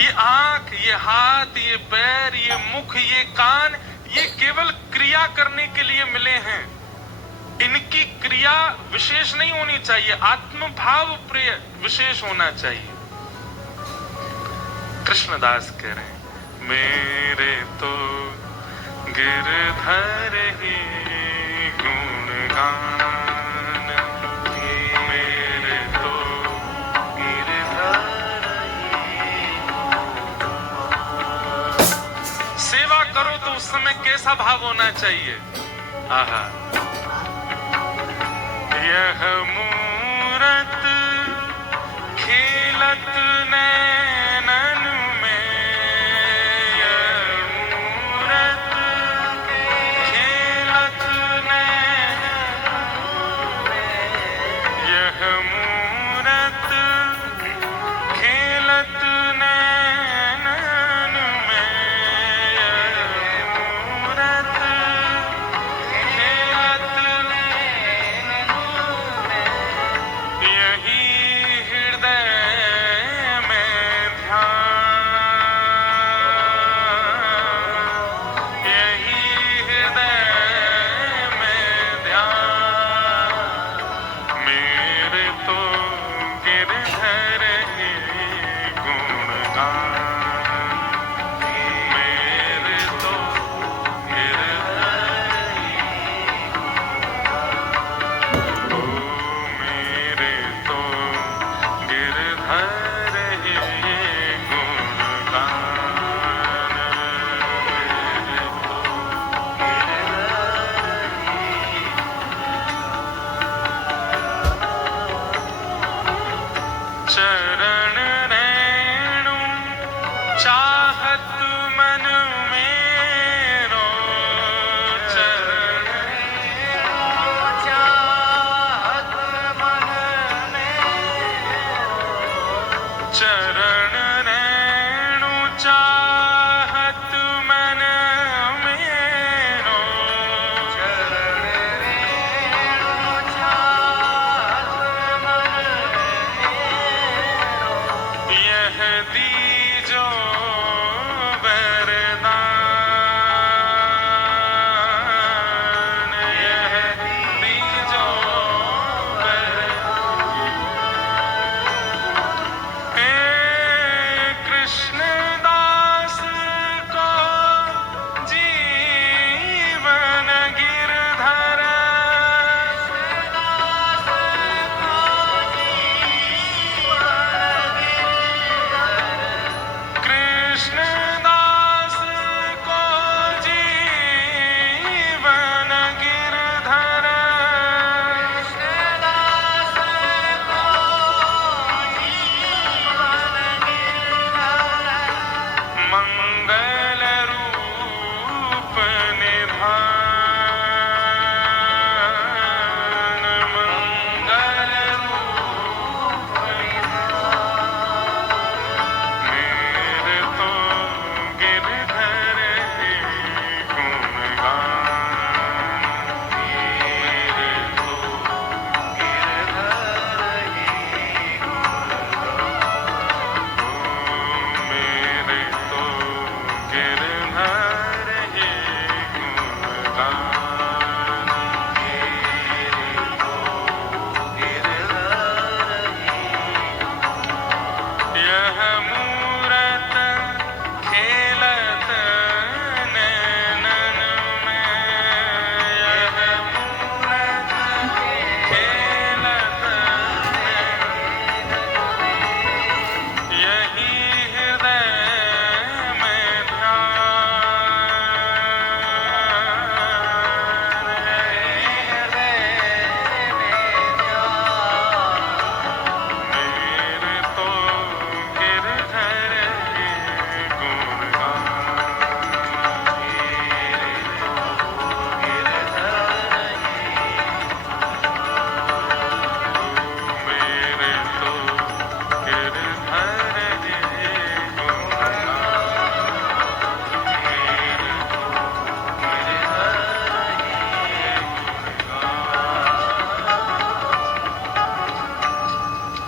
ये आंख, ये हाथ, ये पैर, ये मुख, ये कान, ये केवल क्रिया करने के लिए मिले हैं। इनकी क्रिया विशेष नहीं होनी चाहिए, आत्मभाव प्रिय विशेष होना चाहिए। कृष्णदास कह रहे हैं, मेरे तो गिरधर ही गुणगान, मेरे तो गिरधर ही। सेवा करो तो उस समय कैसा भाव होना चाहिए? आहा, यह मूरत खेलत नैनन में, यह मूरत खेलत नैनन में, यह मूरत खेलत नैनन में, यह मूरत खेलत नैनन में, यही हृदय में ध्यान, यही हृदय में ध्यान, मेरे तो गिरधर ही गुणगान, मेरे तो गिरधर ही, ओ मेरे तो गिरधर ही गुणगान, मेरे तो चरण रेणु चाहत मन मेरो, चरण रेणु चाहत मन मेरो, चरण रेणु चाहत मन मेरो, चरण रेणु चाहत मन मेरो, यह दीजो वरदान, यह दीजो वरदान, हे कृष्णदास को जीवन गिरधर, कृष्णदास को जीवन गिरधर, कृष्णदास को जीवन गिरधर, मंगल रूप निधान,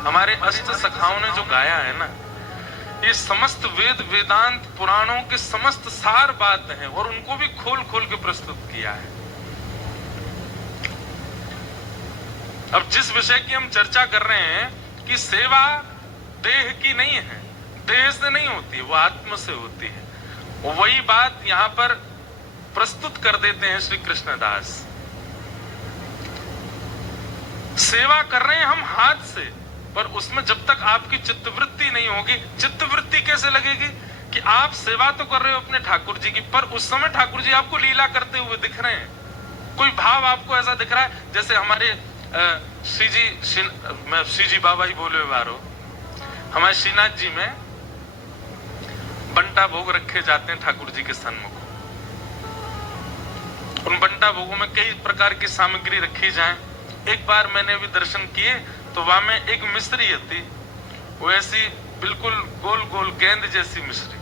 हमारे अष्ट सखाओं ने जो गाया है ना, ये समस्त वेद वेदांत पुराणों के समस्त सार बात हैं और उनको भी खोल खोल के प्रस्तुत किया है। अब जिस विषय की हम चर्चा कर रहे हैं कि सेवा देह की नहीं है, देह से नहीं होती, वो आत्म से होती है, वही बात यहाँ पर प्रस्तुत कर देते हैं श्री कृष्णदास। सेवा कर रहे हैं हम हाथ से, पर उसमें जब तक आपकी चित्तवृत्ति नहीं होगी, चित्तवृत्ति कैसे लगेगी कि आप सेवा तो कर रहे हो अपने ठाकुर जी की, पर उस समय ठाकुर जी आपको लीला करते हुए दिख रहे हैं। कोई भाव आपको ऐसा दिख रहा है जैसे हमारे मैं श्रीजी बाबा ही बोले बारो, हमारे श्रीनाथ जी में बंटा भोग रखे जाते हैं ठाकुर जी के सन्मुख। उन बंटा भोगों में कई प्रकार की सामग्री रखी जाए। एक बार मैंने भी दर्शन किए तो वहां में एक मिश्री थी, वो ऐसी बिल्कुल गोल गोल गेंद जैसी मिश्री।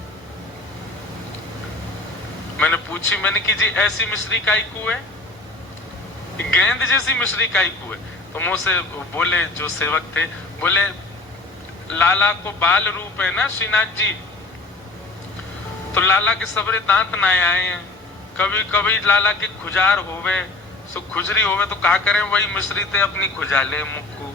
मैंने पूछी, मैंने कि जी ऐसी मिश्री काई को है, गेंद जैसी मिश्री काई को है? तो मुंह से बोले जो सेवक थे, बोले लाला को बाल रूप है ना श्रीनाथ जी, तो लाला के सबरे दांत ना आए हैं, कभी कभी लाला के खुजार होवे, सो खुजरी होवे तो क्या करें, वही मिश्री थे अपनी खुजाले मुख को,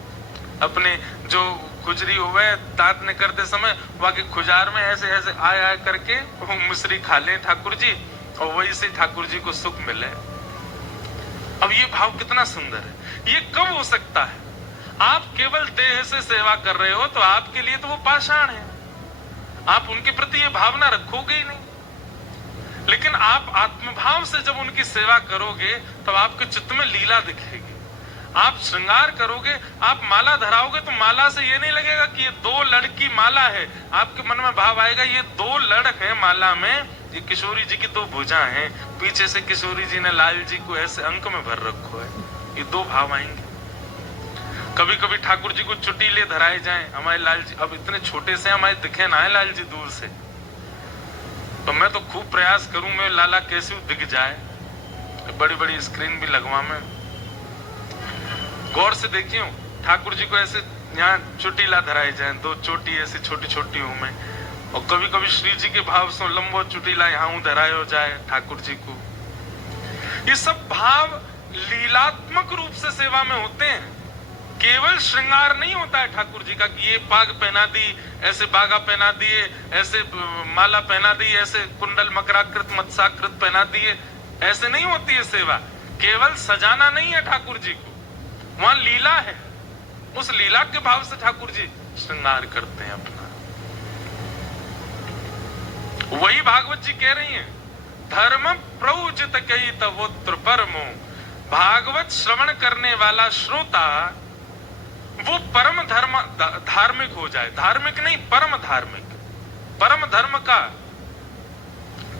अपने जो खुजरी होवे दांत ने करते समय वहां के खुजार में ऐसे ऐसे आए करके वो मिश्री खा ले ठाकुर जी, और वही से ठाकुर जी को सुख मिले। अब ये भाव कितना सुंदर है। ये कब हो सकता है? आप केवल देह से सेवा कर रहे हो तो आपके लिए तो वो पाषाण है, आप उनके प्रति ये भावना रखोगे ही नहीं। लेकिन आप आत्मभाव से जब उनकी सेवा करोगे तब आपके चित्त में लीला दिखेगी। आप श्रृंगार करोगे, आप माला धराओगे तो माला से ये नहीं लगेगा कि ये दो लड़ की माला है, आपके मन में भाव आएगा ये दो लड़ है माला में, ये किशोरी जी की दो भुजा हैं, पीछे से किशोरी जी ने लाल जी को ऐसे अंक में भर रखो है, ये दो भाव आएंगे। कभी कभी ठाकुर जी को चुटीले धराए जाएं, हमारे लाल जी अब इतने छोटे से हमारे दिखे ना है लाल जी दूर से, तो मैं तो खूब प्रयास करूं मैं लाला कैसे दिख जाए, बड़ी बड़ी स्क्रीन भी लगवा में गौर से देखी हूं, ठाकुर जी को ऐसे यहाँ चुटीला धराए जाए, दो चोटी ऐसी छोटी छोटी हूं मैं, और कभी कभी श्री जी के भाव से लंबो चुटीला यहाँ धराए हो जाए ठाकुर जी को। ये सब भाव लीलात्मक रूप से सेवा में होते हैं, केवल श्रृंगार नहीं होता है ठाकुर जी का कि ये पाग पहना दी, ऐसे बागा पहना दिए, ऐसे माला पहना दी, ऐसे कुंडल मकराकृत मत्साकृत पहना दिए, ऐसे नहीं होती है सेवा। केवल सजाना नहीं है ठाकुर जी को, वहां लीला है, उस लीला के भाव से ठाकुर जी श्रृंगार करते हैं अपना। वही भागवत जी कह रही हैं, धर्म प्रउचित कई तवोत्र परमो, भागवत श्रवण करने वाला श्रोता वो परम धर्म धार्मिक हो जाए, धार्मिक नहीं परम धार्मिक, परम धर्म का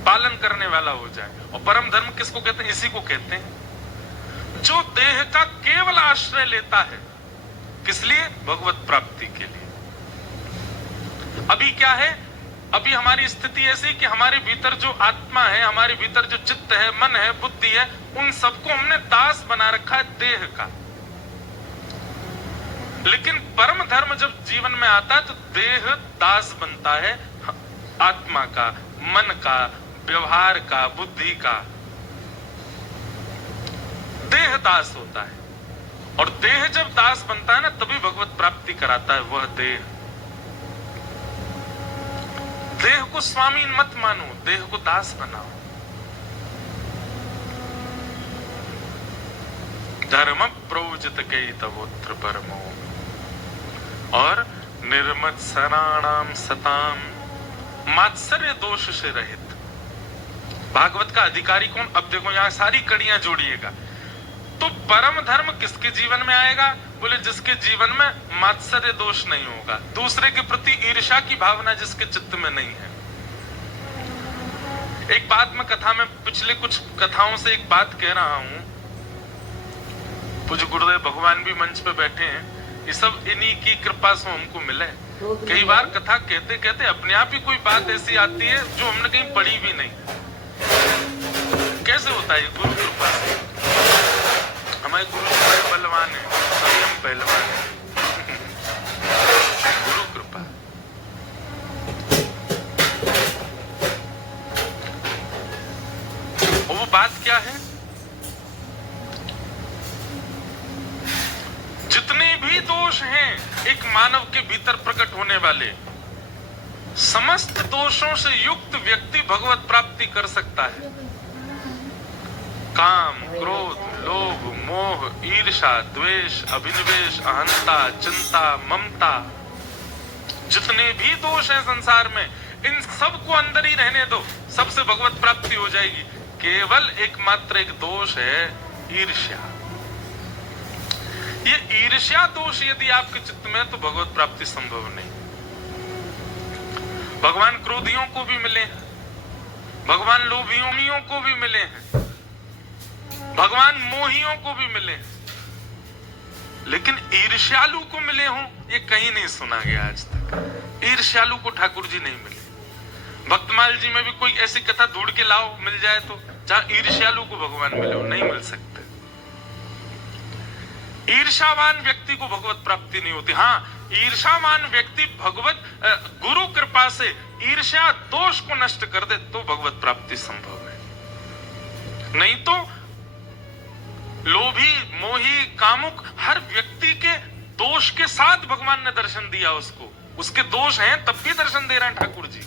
पालन करने वाला हो जाए। और परम धर्म किसको कहते हैं? इसी को कहते हैं जो देह का केवल आश्रय लेता है। किस लिए? भगवत प्राप्ति के लिए। अभी क्या है? अभी हमारी स्थिति ऐसी कि हमारे भीतर जो आत्मा है, हमारे भीतर जो चित्त है, मन है, बुद्धि है, उन सबको हमने दास बना रखा है देह का। लेकिन परम धर्म जब जीवन में आता है तो देह दास बनता है आत्मा का, मन का, व्यवहार का, बुद्धि का। देह दास होता है और देह जब दास बनता है ना तभी भगवत प्राप्ति कराता है वह देह। देह को स्वामी मत मानो, देह को दास बनाओ। धर्म प्रवजित गई तवोत्र परमो और निर्मत सराणाम सताम मात्सर्य दोष से रहित। भागवत का अधिकारी कौन? अब देखो यहां सारी कड़ियां जोड़िएगा। तो परम धर्म किसके जीवन में आएगा? बोले जिसके जीवन में मात्सर्य दोष नहीं होगा, दूसरे के प्रति ईर्ष्या की भावना जिसके चित्त में नहीं है। एक बात मैं कथा में पिछले कुछ कथाओं से एक बात कह रहा हूं, पूज्य गुरुदेव भगवान भी मंच पे बैठे हैं, ये सब इन्हीं की कृपा से हमको मिले। कई बार कथा कहते कहते अपने आप ही कोई बात ऐसी आती है जो हमने कहीं पढ़ी भी नहीं। कैसे होता है? गुरु कृपा से। हमारे गुरु जी बड़े बलवान है, अभी हम पहलवान हैं। गुरु कृपा। और वो बात क्या है? जितने भी दोष हैं एक मानव के भीतर प्रकट होने वाले, समस्त दोषों से युक्त व्यक्ति भगवत प्राप्ति कर सकता है। काम, क्रोध, लोभ, मोह, ईर्ष्या, द्वेष, अभिनिवेश, अहंता, चिंता, ममता, जितने भी दोष हैं संसार में, इन सब को अंदर ही रहने दो, सबसे भगवत प्राप्ति हो जाएगी। केवल एकमात्र एक दोष है ईर्ष्या। ये ईर्ष्या दोष यदि आपके चित्त में, तो भगवत प्राप्ति संभव नहीं। भगवान क्रोधियों को भी मिले हैं, भगवान लोभियों को भी मिले हैं, भगवान मोहियों को भी मिले, लेकिन ईर्ष्यालु को मिले हों ये कहीं नहीं सुना गया आज तक। ईर्ष्यालु को ठाकुर जी नहीं मिले। भक्तमाल जी में भी कोई ऐसी कथा ढूंढ के लाओ, मिल जाए तो, जहां ईर्ष्यालु को भगवान मिले हो, नहीं मिल सकते। ईर्ष्यावान व्यक्ति को भगवत प्राप्ति नहीं होती। हाँ, ईर्ष्यावान व्यक्ति भगवत गुरु कृपा से ईर्ष्या दोष को नष्ट कर दे तो भगवत प्राप्ति संभव है। नहीं तो लोभी, मोही, कामुक, हर व्यक्ति के दोष के साथ भगवान ने दर्शन दिया उसको। उसके दोष हैं तब भी दर्शन दे रहे हैं ठाकुर जी,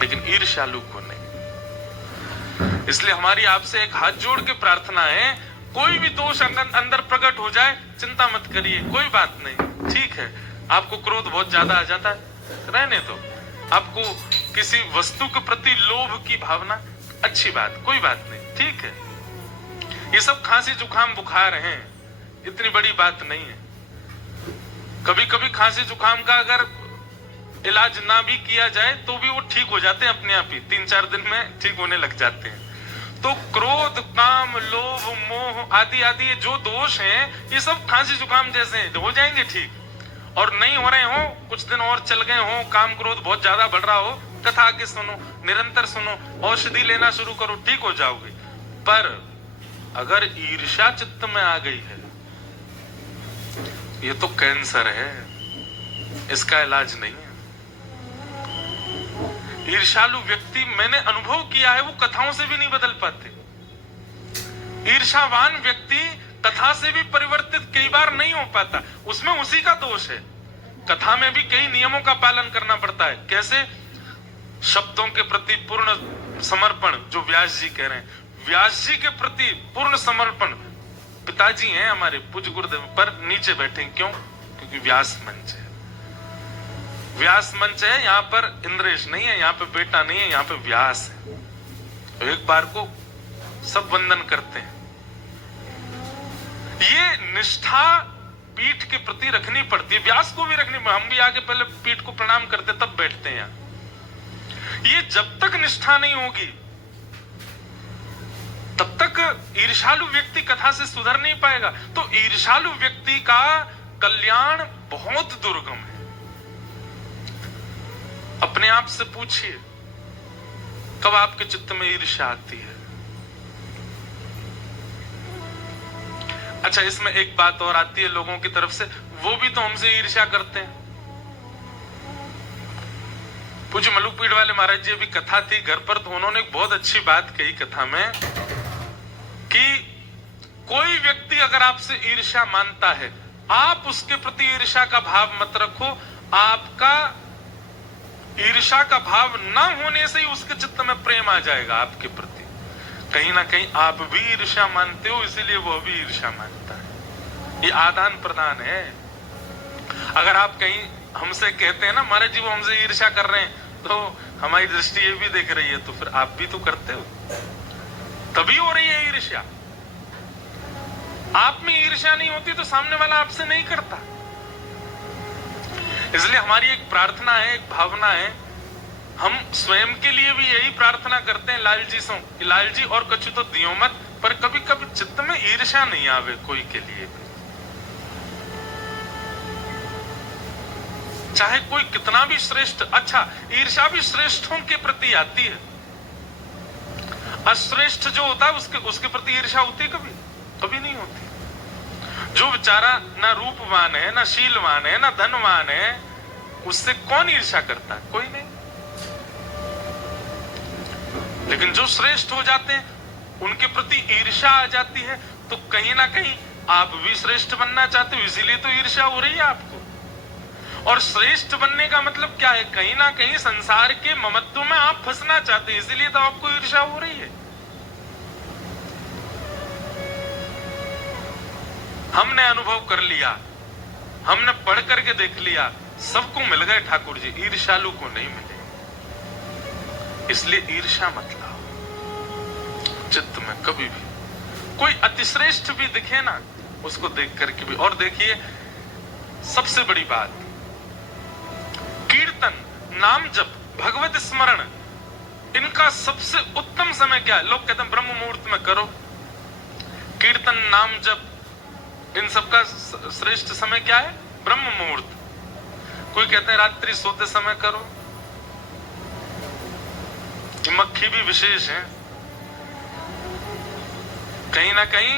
लेकिन ईर्ष्यालु को नहीं। इसलिए हमारी आपसे एक हाथ जोड़ के प्रार्थना है, कोई भी दोष अंदर प्रकट हो जाए चिंता मत करिए, कोई बात नहीं, ठीक है। आपको क्रोध बहुत ज्यादा आ जाता है, रहने दो। आपको किसी वस्तु के प्रति लोभ की भावना, अच्छी बात, कोई बात नहीं, ठीक है। ये सब खांसी जुकाम बुखार हैं, इतनी बड़ी बात नहीं है। कभी कभी खांसी जुकाम का अगर इलाज ना भी किया जाए तो भी वो ठीक हो जाते हैं अपने आप ही, 3-4 दिन में ठीक होने लग जाते हैं। तो क्रोध, काम, लोभ, मोह आदि आदि ये जो दोष हैं, ये सब खांसी जुकाम जैसे हैं, हो जाएंगे ठीक। और नहीं हो रहे हो, कुछ दिन और चल गए हो, काम क्रोध बहुत ज्यादा बढ़ रहा हो, कथा आके सुनो, निरंतर सुनो, औषधि लेना शुरू करो, ठीक हो जाओगे। पर अगर ईर्ष्या चित्त में आ गई है, ये तो कैंसर है, इसका इलाज नहीं है। ईर्ष्यालु व्यक्ति, मैंने अनुभव किया है, वो कथाओं से भी नहीं बदल पाते। ईर्ष्यावान व्यक्ति कथा से भी परिवर्तित कई बार नहीं हो पाता, उसमें उसी का दोष है। कथा में भी कई नियमों का पालन करना पड़ता है। कैसे? शब्दों के प्रति पूर्ण समर्पण, जो व्यास जी कह रहे हैं, व्यास जी के प्रति पूर्ण समर्पण। पिताजी हैं हमारे पूज्य गुरुदेव, पर नीचे बैठे, क्यों? क्योंकि व्यास मंच है, व्यास मंच है, यहाँ पर इंद्रेश नहीं है, यहाँ पे बेटा नहीं है, यहाँ पे व्यास है। तो एक बार को सब वंदन करते हैं। ये निष्ठा पीठ के प्रति रखनी पड़ती है, व्यास को भी रखनी। हम भी आगे पहले पीठ को प्रणाम करते तब बैठते हैं यहाँ। ये जब तक निष्ठा नहीं होगी तब तक ईर्ष्यालु व्यक्ति कथा से सुधर नहीं पाएगा। तो ईर्ष्यालु व्यक्ति का कल्याण बहुत दुर्गम है। अपने आप से पूछिए, कब आपके चित्त में ईर्ष्या आती है? अच्छा, इसमें एक बात और आती है लोगों की तरफ से, वो भी तो हमसे ईर्ष्या करते हैं। पूज्य मलुकपीठ वाले महाराज जी अभी कथा थी घर पर, तो उन्होंने एक बहुत अच्छी बात कही कथा में कि कोई व्यक्ति अगर आपसे ईर्ष्या मानता है, आप उसके प्रति ईर्ष्या का भाव मत रखो। आपका ईर्ष्या का भाव न होने से ही उसके चित्त में प्रेम आ जाएगा आपके प्रति। कहीं ना कहीं आप भी ईर्ष्या मानते हो, इसीलिए वह भी ईर्ष्या मानता है। ये आदान प्रदान है। अगर आप कहीं हमसे कहते हैं ना महाराज जी वो हमसे ईर्ष्या कर रहे हैं, तो हमारी दृष्टि ये भी देख रही है, तो फिर आप भी तो करते हो, तभी हो रही है ईर्ष्या। आप में ईर्ष्या नहीं होती तो सामने वाला आपसे नहीं करता। इसलिए हमारी एक प्रार्थना है, एक भावना है, हम स्वयं के लिए भी यही प्रार्थना करते हैं लाल जी से कि लाल जी और कछु तो दियो मत, पर कभी कभी चित्त में ईर्ष्या नहीं आवे कोई के लिए भी। चाहे कोई कितना भी श्रेष्ठ, अच्छा ईर्ष्या भी श्रेष्ठों के प्रति आती है। अश्रेष्ठ जो होता है उसके प्रति ईर्ष्या होती है? कभी नहीं होती। जो बेचारा ना रूपवान है, ना शीलवान है, ना धनवान है, उससे कौन ईर्ष्या करता है? कोई नहीं। लेकिन जो श्रेष्ठ हो जाते हैं उनके प्रति ईर्ष्या आ जाती है, तो कहीं ना कहीं आप भी श्रेष्ठ बनना चाहते हो, इसीलिए तो ईर्ष्या हो रही है आपको। और श्रेष्ठ बनने का मतलब क्या है? कहीं ना कहीं संसार के ममत्व में आप फंसना चाहते हैं, इसीलिए तो आपको ईर्ष्या हो रही है। हमने अनुभव कर लिया, हमने पढ़ करके देख लिया, सबको मिल गए ठाकुर जी, ईर्ष्यालु को नहीं मिले। इसलिए ईर्ष्या मत लाओ चित्त में कभी भी। कोई अतिश्रेष्ठ भी दिखे ना, उसको देख करके भी। और देखिए सबसे बड़ी बात, कीर्तन, नाम जप, भगवत स्मरण, इनका सबसे उत्तम समय क्या है? लोग कहते हैं ब्रह्म मुहूर्त में करो। कीर्तन, नाम जप, इन सबका श्रेष्ठ समय क्या है? ब्रह्म मुहूर्त। कोई कहते हैं रात्रि सोते समय करो। मक्खी भी विशेष है। कहीं ना कहीं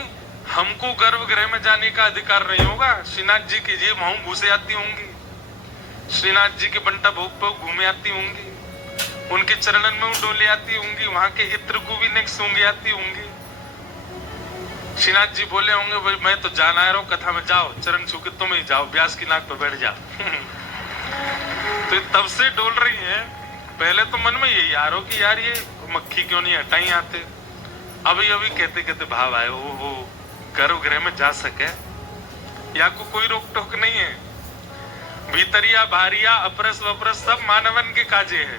हमको गर्भगृह में जाने का अधिकार नहीं होगा। श्रीनाथ जी की ये वहां घुसे आती होंगी, श्रीनाथ जी के बंटा भोग पर घूमे आती होंगी, उनके चरणन में डोले आती होंगी, वहां के इत्र को भी नेक्स्ट होंगे आती होंगी। श्रीनाथ जी बोले होंगे भाई मैं तो जाना है, रो कथा में जाओ, चरण छू के तुम ही जाओ, व्यास की नाक पर बैठ जाओ। तो तब से डोल रही है। पहले तो मन में यही आ रहा कि यार ये मक्खी क्यों नहीं हटाई आते। अभी कहते कहते भाव आए, ओ गर्भगृह में जा सके या को कोई रोक टोक नहीं है। भीतरिया बाहरिया अपरस वपरस सब मानवन के काजे है।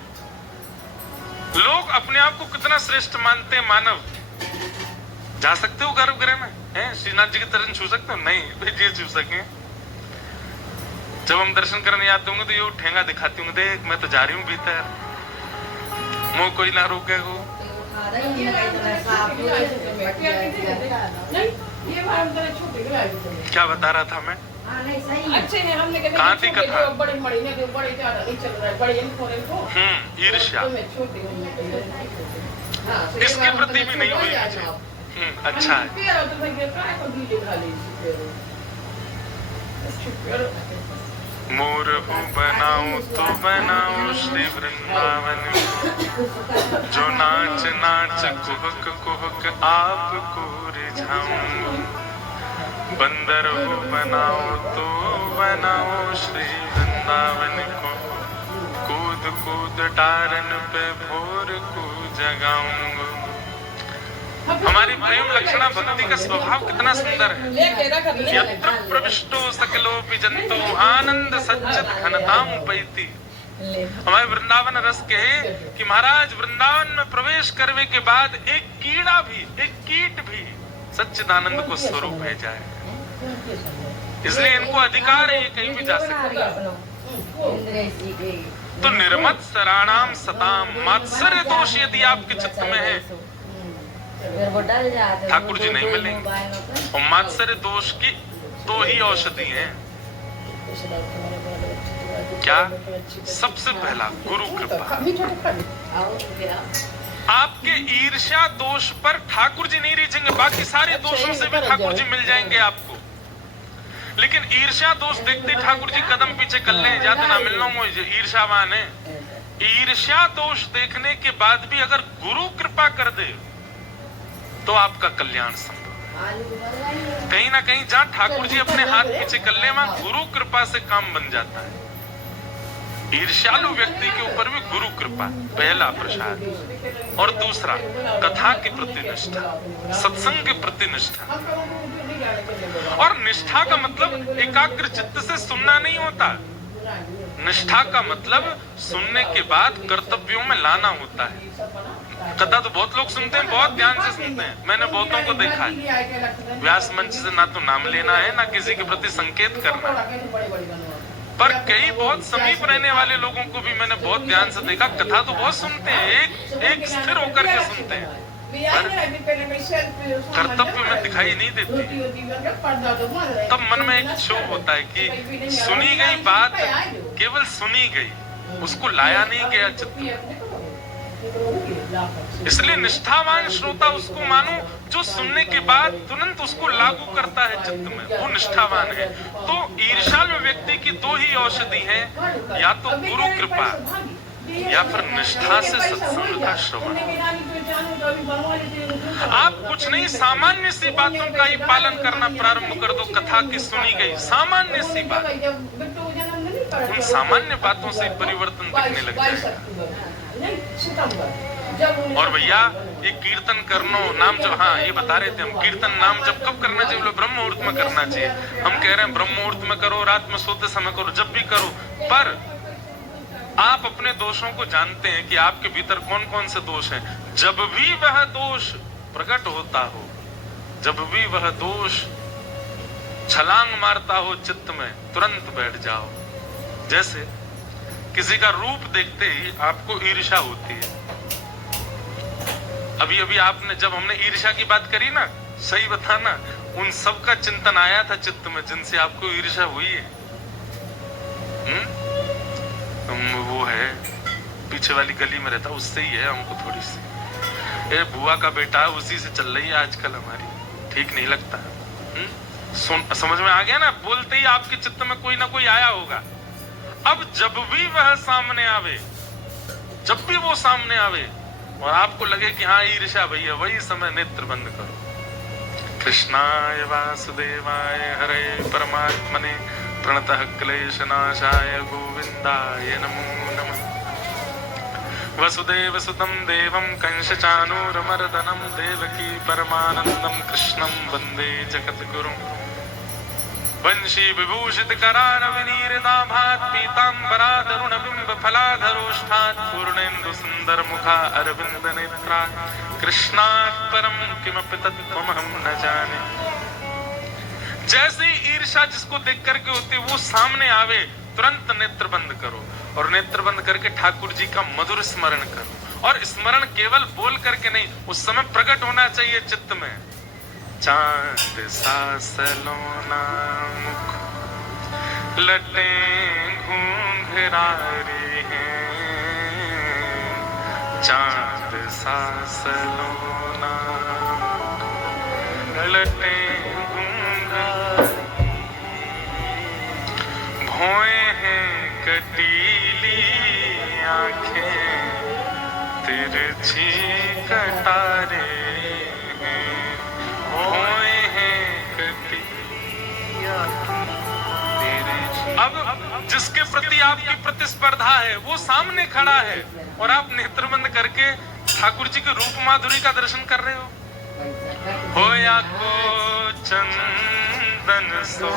लोग अपने आप को कितना श्रेष्ठ मानते हैं। मानव जा सकते हो गर्भगृह में? हैं श्रीनाथ जी के चरण छू सकते हो? नहीं, ये छू सके। जब हम दर्शन करने आते होंगे तो ये ठेंगा दिखाती होंगे, देख मैं तो जा रही हूँ भीतर, मुझे कोई ना रोके हो। क्या बता रहा था मैं? अच्छे हैं, हमने कहाँ थी कथा? बड़े ज्यादा नहीं चल रहा है, बड़े ईर्ष्या इसके प्रति भी नहीं हुई मुझे। अच्छा है। मोर हूँ बनाऊं तो बनाऊं श्री वृंदावन, जो नाच नाच कुहक कुहक आपको रिझाऊं। बंदर हो बनाओ तो बनाओ श्री वृंदावन को, कूद कूद टारन पे भोर को जगाऊंगा। हमारी प्रेम लक्षणा भक्ति का स्वभाव कितना सुंदर है। यत्र प्रविष्टो सकलोपि जंतु आनंद सच्चित घनताम उपैति। हमारे वृंदावन रस कहे कि महाराज वृंदावन में प्रवेश करने के बाद एक कीड़ा भी, एक कीट भी सच्चिदानंद को स्वरूप है जाए। इसलिए इनको अधिकार है ये कहीं भी जा सकते हैं। तो निर्मत्सराणाम सताम, मात्सर्य दोष यदि आपके चित्त में है, ठाकुर जी नहीं मिलेंगे। और मात्सर्य दोष की दो ही औषधि हैं। क्या? सबसे पहला गुरु कृपा। आपके ईर्ष्या दोष पर ठाकुर जी नहीं रीझेंगे, बाकी सारे दोषों से भी ठाकुर जी मिल जाएंगे आपको। लेकिन ईर्ष्या दोष देखते ठाकुर जी कदम पीछे कर ले, जाते ना मिलना मुझे ईर्ष्यावान है। ईर्ष्या दोष देखने के बाद भी अगर गुरु कृपा कर दे तो आपका कल्याण संभव है। कहीं ना कहीं जहाँ ठाकुर जी अपने हाथ पीछे कर ले, वहां गुरु कृपा से काम बन जाता है। ईर्ष्यालु व्यक्ति के ऊपर भी गुरु कृपा पहला प्रसाद। और दूसरा कथा के प्रति निष्ठा, सत्संग के प्रति निष्ठा। और निष्ठा का मतलब एकाग्र चित्त से सुनना नहीं होता। निष्ठा का मतलब सुनने के बाद कर्तव्यों में लाना होता है। कथा तो बहुत लोग सुनते हैं, बहुत ध्यान से सुनते हैं। मैंने बहुतों को देखा है, व्यास मंच से ना तो नाम लेना है ना किसी के प्रति संकेत करना है, पर कई बहुत समीप रहने वाले लोगों को भी मैंने बहुत ध्यान से देखा। कथा तो बहुत सुनते हैं, एक स्थिर होकर के सुनते हैं, पर कर्तव्य में दिखाई नहीं देती। तब मन में एक क्षोभ होता है कि सुनी गई बात केवल सुनी गई, उसको लाया नहीं गया चित्त में। इसलिए निष्ठावान श्रोता उसको मानो जो सुनने के बाद तुरंत उसको लागू करता है चित्त में, वो निष्ठावान है। तो ईर्ष्यालु व्यक्ति की दो ही औषधि है, या तो गुरु कृपा या फिर निष्ठा से सत्संग का श्रवण। आप कुछ नहीं, सामान्य सी बातों का ही पालन करना प्रारंभ कर दो। कथा की सुनी गई सामान्य सी बात, उन सामान्य बातों से परिवर्तन दिखने लग जाएगा। और भैया ये कीर्तन करनो नाम जब, हाँ ये बता रहे थे हम, कीर्तन नाम जब कब करना चाहिए? बोले ब्रह्म मुहूर्त में करना चाहिए। हम कह रहे हैं ब्रह्म मुहूर्त में करो, रात में सोते समय करो, जब भी करो। पर आप अपने दोषों को जानते हैं कि आपके भीतर कौन कौन से दोष हैं। जब भी वह दोष प्रकट होता हो, जब भी वह दोष छलांग मारता हो चित्त में, तुरंत बैठ जाओ। जैसे किसी का रूप देखते ही आपको ईर्ष्या होती है। अभी अभी आपने, जब हमने ईर्ष्या की बात करी ना, सही बताना, उन सब का चिंतन आया था चित्त में जिनसे आपको ईर्ष्या हुई है। वो है पीछे वाली गली में रहता, उससे ही है हमको थोड़ी सी। ये बुआ का बेटा, उसी से चल रही है आजकल हमारी, ठीक नहीं लगता। समझ में आ गया ना? बोलते ही आपके चित्त में कोई ना कोई आया होगा। अब जब भी वह सामने आवे, जब भी वो सामने आवे और आपको लगे कि हाँ ईर्ष्या भैया, वही समय नेत्र बंद करो। कृष्णाय वासुदेवाय हरे परमात्मने प्रणतः क्लेशनाशाय गोविंदाय नमो नमः। वसुदेव सुतं देवं कंसचानूरमर्दनं देवकी परमानंदं कृष्णं वंदे जगद्गुरुं। वंशी विभूषित करारविनीरदाभात पीतांबराधरुण बिंब फलाधरोष्ठात् पूर्णेन्दु सुंदर मुखा अरविंद नेत्रा कृष्णात् परम किमपि तत्त्वमहं न जाने। जैसे ही ईर्ष्या जिसको देख करके होती है, वो सामने आवे, तुरंत नेत्र बंद करो और नेत्र बंद करके ठाकुर जी का मधुर स्मरण करो। और स्मरण केवल बोल करके नहीं, उस समय प्रकट होना चाहिए चित्त में। चांद सा सलोना मुख लटे घूंघरारे हैं, चांद सा सलोना लटे घूंघरारे, भौएं हैं कटीली आंखें तिरछी कटारे। अब जिसके प्रति आपकी प्रतिस्पर्धा है वो सामने खड़ा है और आप नेत्र बंद करके ठाकुर जी के रूप माधुरी का दर्शन कर रहे हो। होया को चंदन सो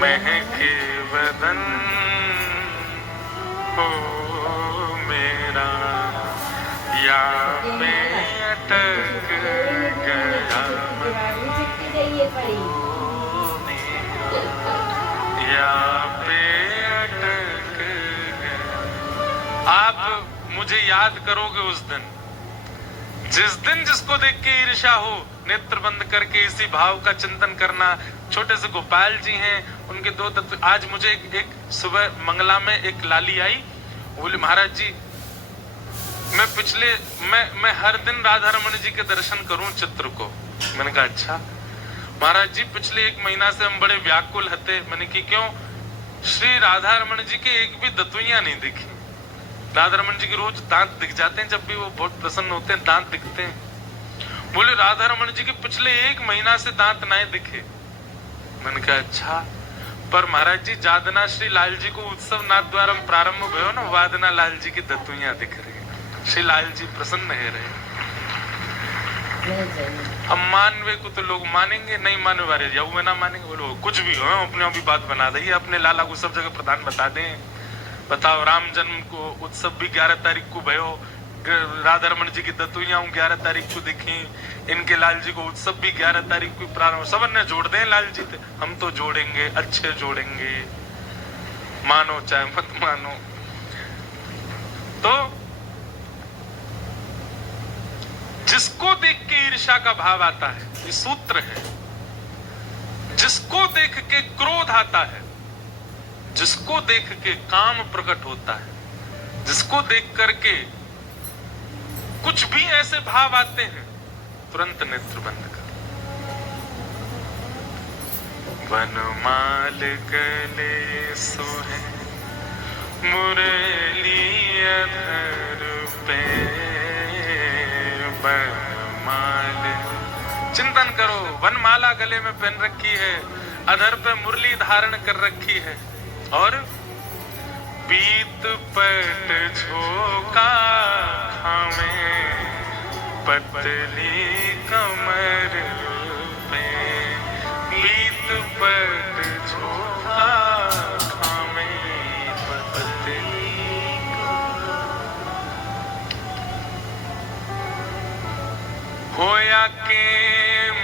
महके बदन हो मेरा, या पे अटक गया या पे अटक गया। करोगे उस दिन, जिस दिन जिसको देख के ईर्ष्या हो, नेत्र बंद करके इसी भाव का चिंतन करना। छोटे से गोपाल जी हैं, उनके दो तत्व। आज मुझे एक सुबह मंगला में एक लाली आई, बोले महाराज जी मैं हर दिन राधा रमन जी के दर्शन करूं चित्र को। मैंने कहा अच्छा। महाराज जी पिछले 1 महीना से हम बड़े व्याकुल हते। मैंने की क्यों? श्री राधा रमन जी के एक भी दतुइयां नहीं दिखी। राधा रमन जी के रोज दांत दिख जाते हैं, जब भी वो बहुत प्रसन्न होते हैं दांत दिखते हैं। बोले राधा रमन जी के पिछले 1 महीना से दांत नहीं दिखे। मैंने कहा अच्छा। पर महाराज जी जादना श्री लाल जी को उत्सव नाथ द्वारा प्रारंभ भयो ना, वादना लाल जी की दतुइयां दिख रही। श्री लाल जी प्रसन्न है रहे। अब मानवे को तो लोग मानेंगे, नहीं मानने वाले या वो ना मानेंगे। बोलो कुछ भी हो, अपने आप ही बात बना देंगे, अपने लाला को सब जगह प्रधान बता दें। बताओ राम जन्म को उत्सव भी 11 तारीख को भयो, राधा रमन जी की दतुइयां 11 तारीख को दिखी, इनके लाल जी को उत्सव भी 11 तारीख को प्रारंभ। सब ने जोड़ दें लाल जी थे, हम तो जोड़ेंगे, अच्छे जोड़ेंगे, मानो चाहे मत मानो। तो जिसको देख के ईर्ष्या का भाव आता है, ये सूत्र है। जिसको देख के क्रोध आता है, जिसको देख के काम प्रकट होता है, जिसको देख करके कुछ भी ऐसे भाव आते हैं, तुरंत नेत्र बंद कर। वनमाल गले सोहे मुरली अधर पे, वनमाल चिंतन करो। वनमाला गले में पहन रखी है, अधर पे मुरली धारण कर रखी है, और पीत पट झोंका खामे पतली कमर पे, पीत पट झोंका खामे पतली होया के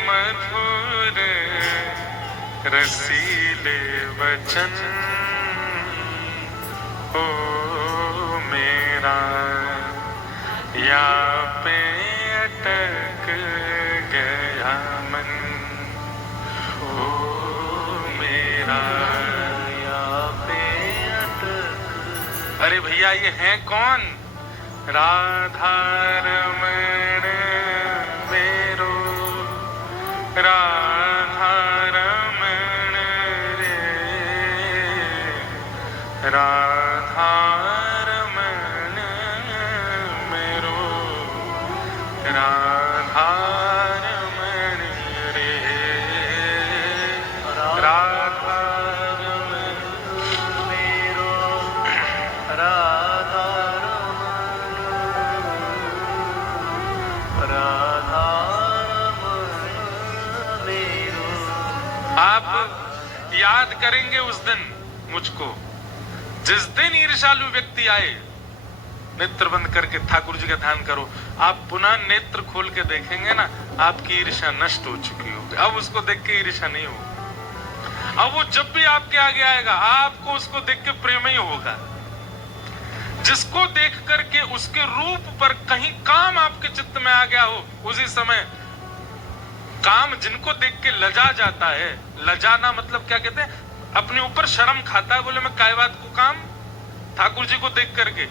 मधुर रसीले वचन ओ मेरा या पे अटक गया मन, ओ मेरा या पे अटक। अरे भैया ये हैं कौन? राधा रमण मेरो, राधा रमण रे, राधा रमण मेरो, राधा रमण रे, राधा रमण मेरो, राधा राधा रमण मेरो। आप याद करेंगे उस दिन मुझको, जिस दिन ईर्ष्यालु व्यक्ति आए। नेत्र बंद करके ठाकुर जी का ध्यान करो, आप पुनः नेत्र खोल के देखेंगे ना, आपकी ईर्ष्या नष्ट हो चुकी होगी। अब उसको देख के ईर्ष्या नहीं होगी। अब वो जब भी आपके आगे आएगा, आपको उसको देख के प्रेम ही होगा। जिसको देख करके उसके रूप पर कहीं काम आपके चित्त में आ गया हो, उसी समय काम जिनको देख के लजा जाता है। लजाना मतलब क्या कहते हैं? अपने ऊपर शर्म खाता है। बोले मैं काय बात को काम, ठाकुर जी को देख करके,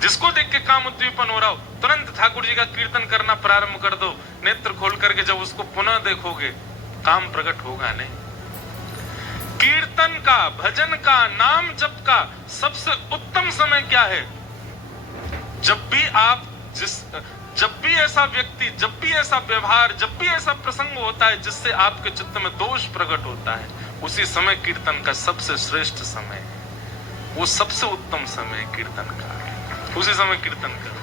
जिसको देख के काम उद्दीपन हो रहा हो, तुरंत ठाकुर जी का कीर्तन करना प्रारंभ कर दो। नेत्र खोल करके जब उसको पुनः देखोगे, काम प्रकट होगा नहीं। कीर्तन का, भजन का, नाम जप का सबसे उत्तम समय क्या है? जब भी ऐसा व्यक्ति, जब भी ऐसा व्यवहार, जब भी ऐसा प्रसंग होता है जिससे आपके चित्त में दोष प्रकट होता है, उसी समय कीर्तन का सबसे श्रेष्ठ समय है। वो सबसे उत्तम समय कीर्तन का है, उसी समय कीर्तन करो।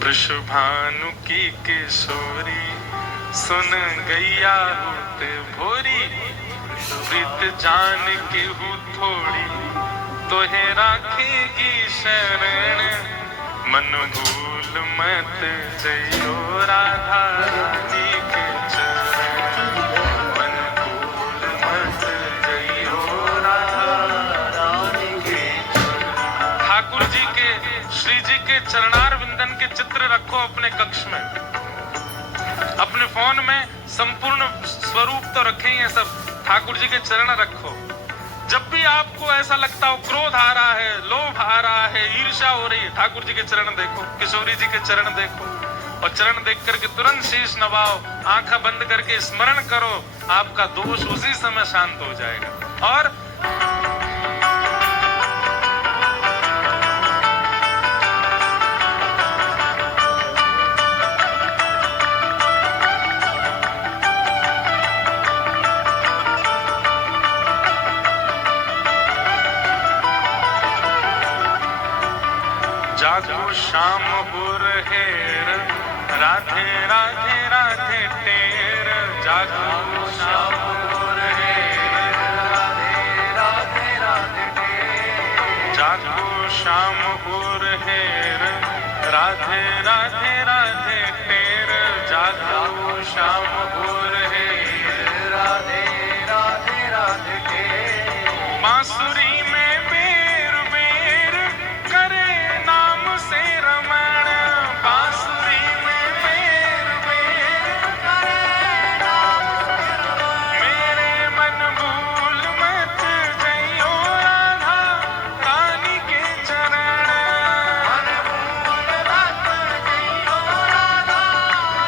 वृषभानु की किशोरी सुन गैया होते भोरी, प्रीत जान के हूँ थोड़ी तो है राखेगी शरण, मन भूल मत जइयो राधा रानी के चरण, मन भूल मत जइयो राधा रानी के कुमार विंदन के चित्र रखो अपने कक्ष में, अपने फोन में संपूर्ण स्वरूप तो रखें, ये सब ठाकुर जी के चरण रखो। जब भी आपको ऐसा लगता हो क्रोध आ रहा है, लोभ आ रहा है, ईर्ष्या हो रही है, ठाकुर जी के चरण देखो, किशोरी जी के चरण देखो, और चरण देख करके तुरंत शीश नवाओ, आंखें बंद करके स्मरण करो, आपका दोष उसी समय शांत हो जाएगा। और जागो शाम हुर हेर, राधे राधे राधे टेर, जागो शाम हुर हेर, राधे राधे राधे टेर, जागो शाम हुर हेर, राधे राधे राधे टेर, जागो शाम हुर हेर, राधे राधे राधे टेर। बांसुरी में बेर बेर करे नाम से रमण, बांसुरी में बेर बेर करे नाम से रमण, मेरे मन भूल मत जइयो राधा रानी के चरण, मन भूल मत जइयो राधा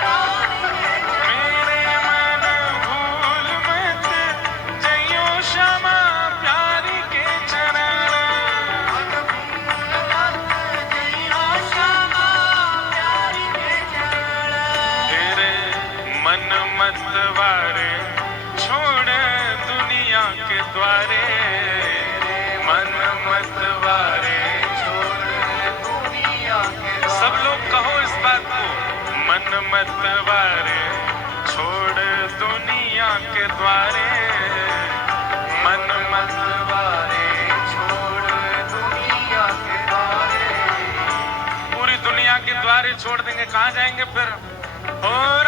रानी के चरण, मेरे मन भूल मत जइयो श्यामा प्यारी के चरण, मन भूल मत जइयो श्यामा प्यारी के चरण। तेरे मन मत वारे छोड़ दुनिया के द्वारे, मन मत वारे छोड़ दुनिया के, सब लोग कहो इस बात को, मन मत वारे छोड़ दुनिया के द्वारे, मन मत वारे छोड़ दुनिया के द्वारे। पूरी दुनिया के द्वारे छोड़ देंगे, कहाँ जाएंगे फिर? और